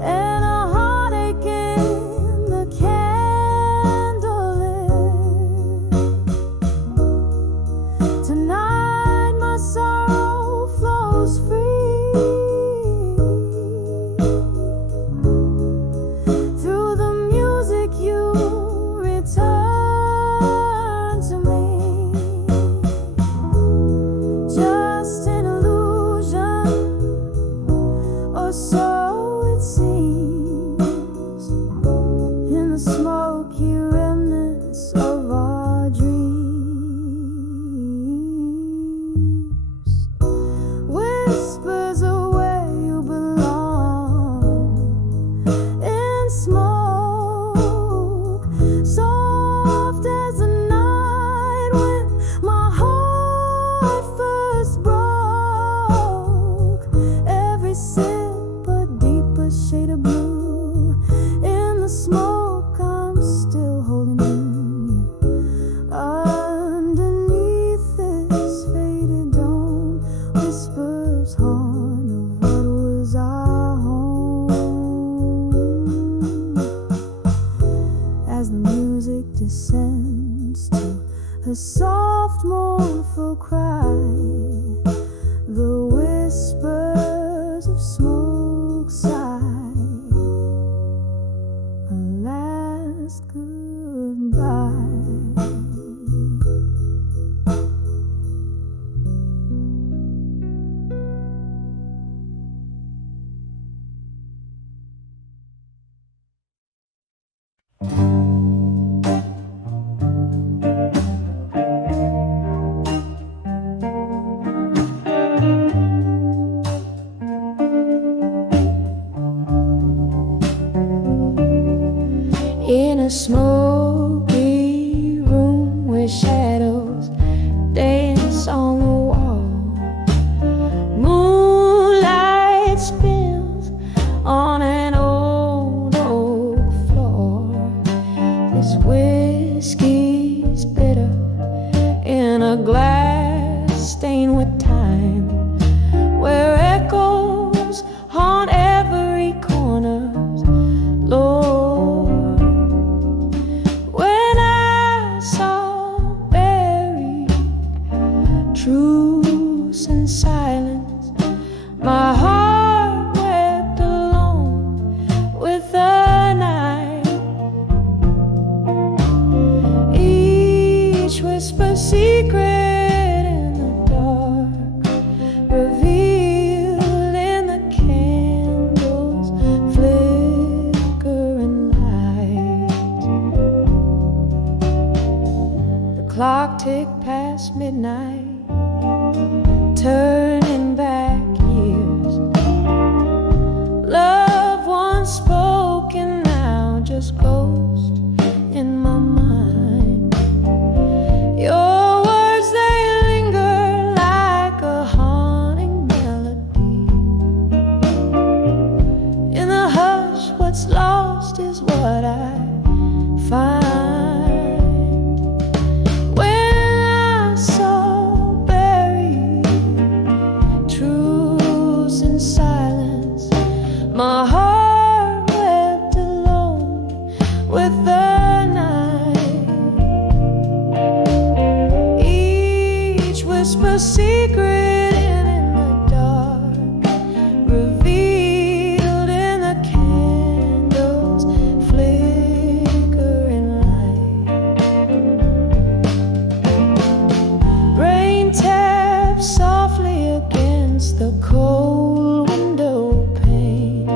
and a heartache in the candlelit. Tonight my sorrow flows free through the music. You return to me, just an illusion, or so it seems, in the smoky remnants of our dreams. Whispers of where you belong in smoke, soft as the night when my heart first broke. Every sip a deeper shade of blue. In the smoke I'm still holding you underneath this faded dome. Whispers haunt of what was our home. As the music descends to a soft mournful cry, the whispers of smoke sigh a last goodbye. In a smoky room where shadows dance on the wall, moonlight spills on an old oak floor. This whiskey's bitter in a glass stained with time, where echoes haunt every corner. Lord, when I saw buried truths and silence, my heart wept alone with the night. Each whisper secret in the dark, revealed in the candles flickering light. The clock ticked past midnight, turning back years. Love once spoken, now just ghost in my mind. Your words, they linger like a haunting melody. what's lost is what I find. When I saw buried truths in silence, my heart wept alone with the night. Each whisper secret the cold window pane.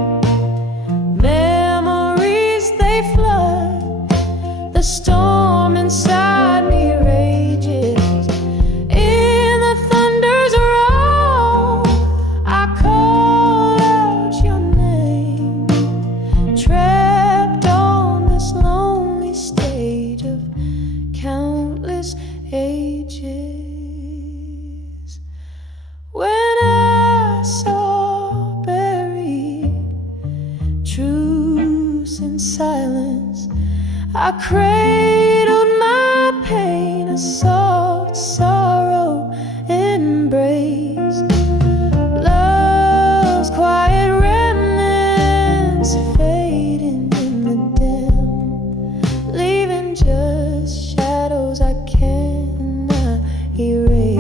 Memories, they flood. The storm inside me rages. In the thunder's roar, I call out your name. Trapped on this lonely stage of countless ages. When I saw buried truths in silence, I cradled my pain, a soft sorrow embrace. Love's quiet remnants fading in the dim, leaving just shadows I cannot erase.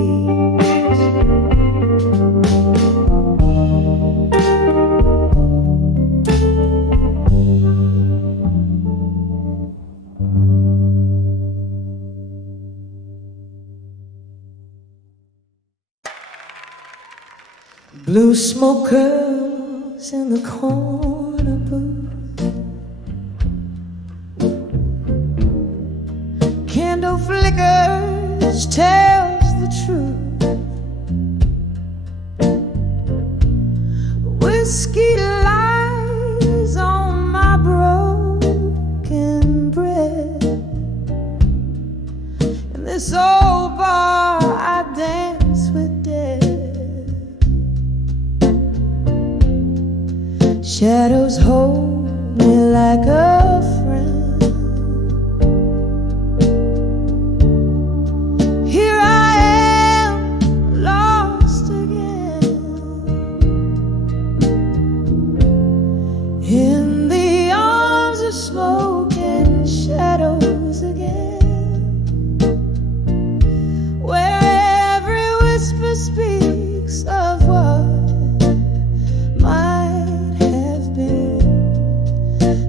Blue smoke curls in the corner booth. Candle flickers, tells the truth. Whiskey lies on my broken bread. In this old bar I dance with death. Shadows hold me like a friend. Here I am, lost again, in the arms of smoke and shadows again, where every whisper speaks of what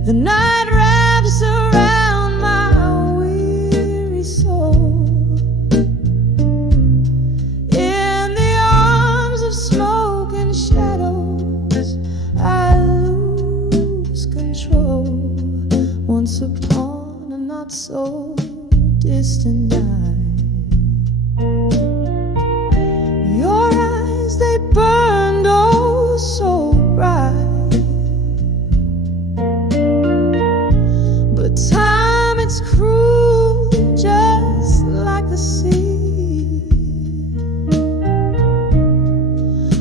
the night wraps around my weary soul. In the arms of smoke and shadows, I lose control. Once upon a not so distant night, your eyes, they burned oh so bright. Time, it's cruel, just like the sea.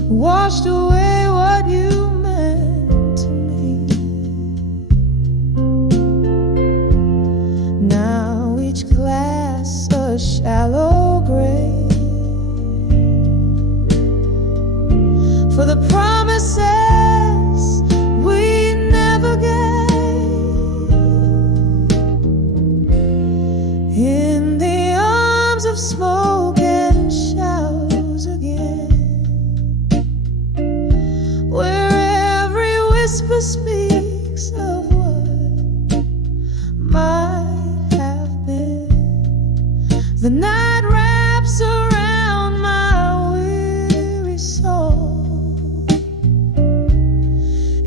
Washed away what you meant to me. Now each glass a shallow grave for the promises we never gave. In the arms of smoke and shadows again, where every whisper speaks of what might have been. The night wraps around my weary soul.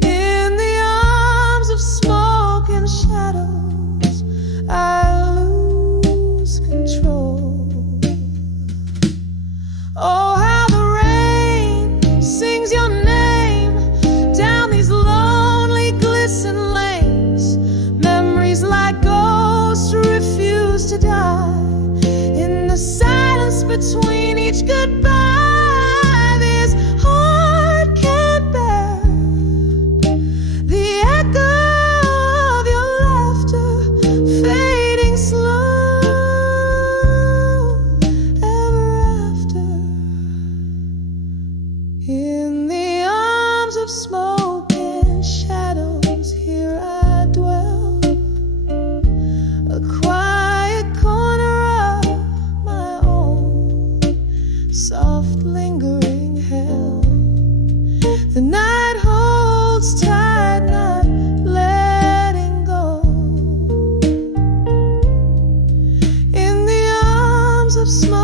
In the arms of smoke and shadows, I lose control. Oh, how the rain sings your name down these lonely smoky.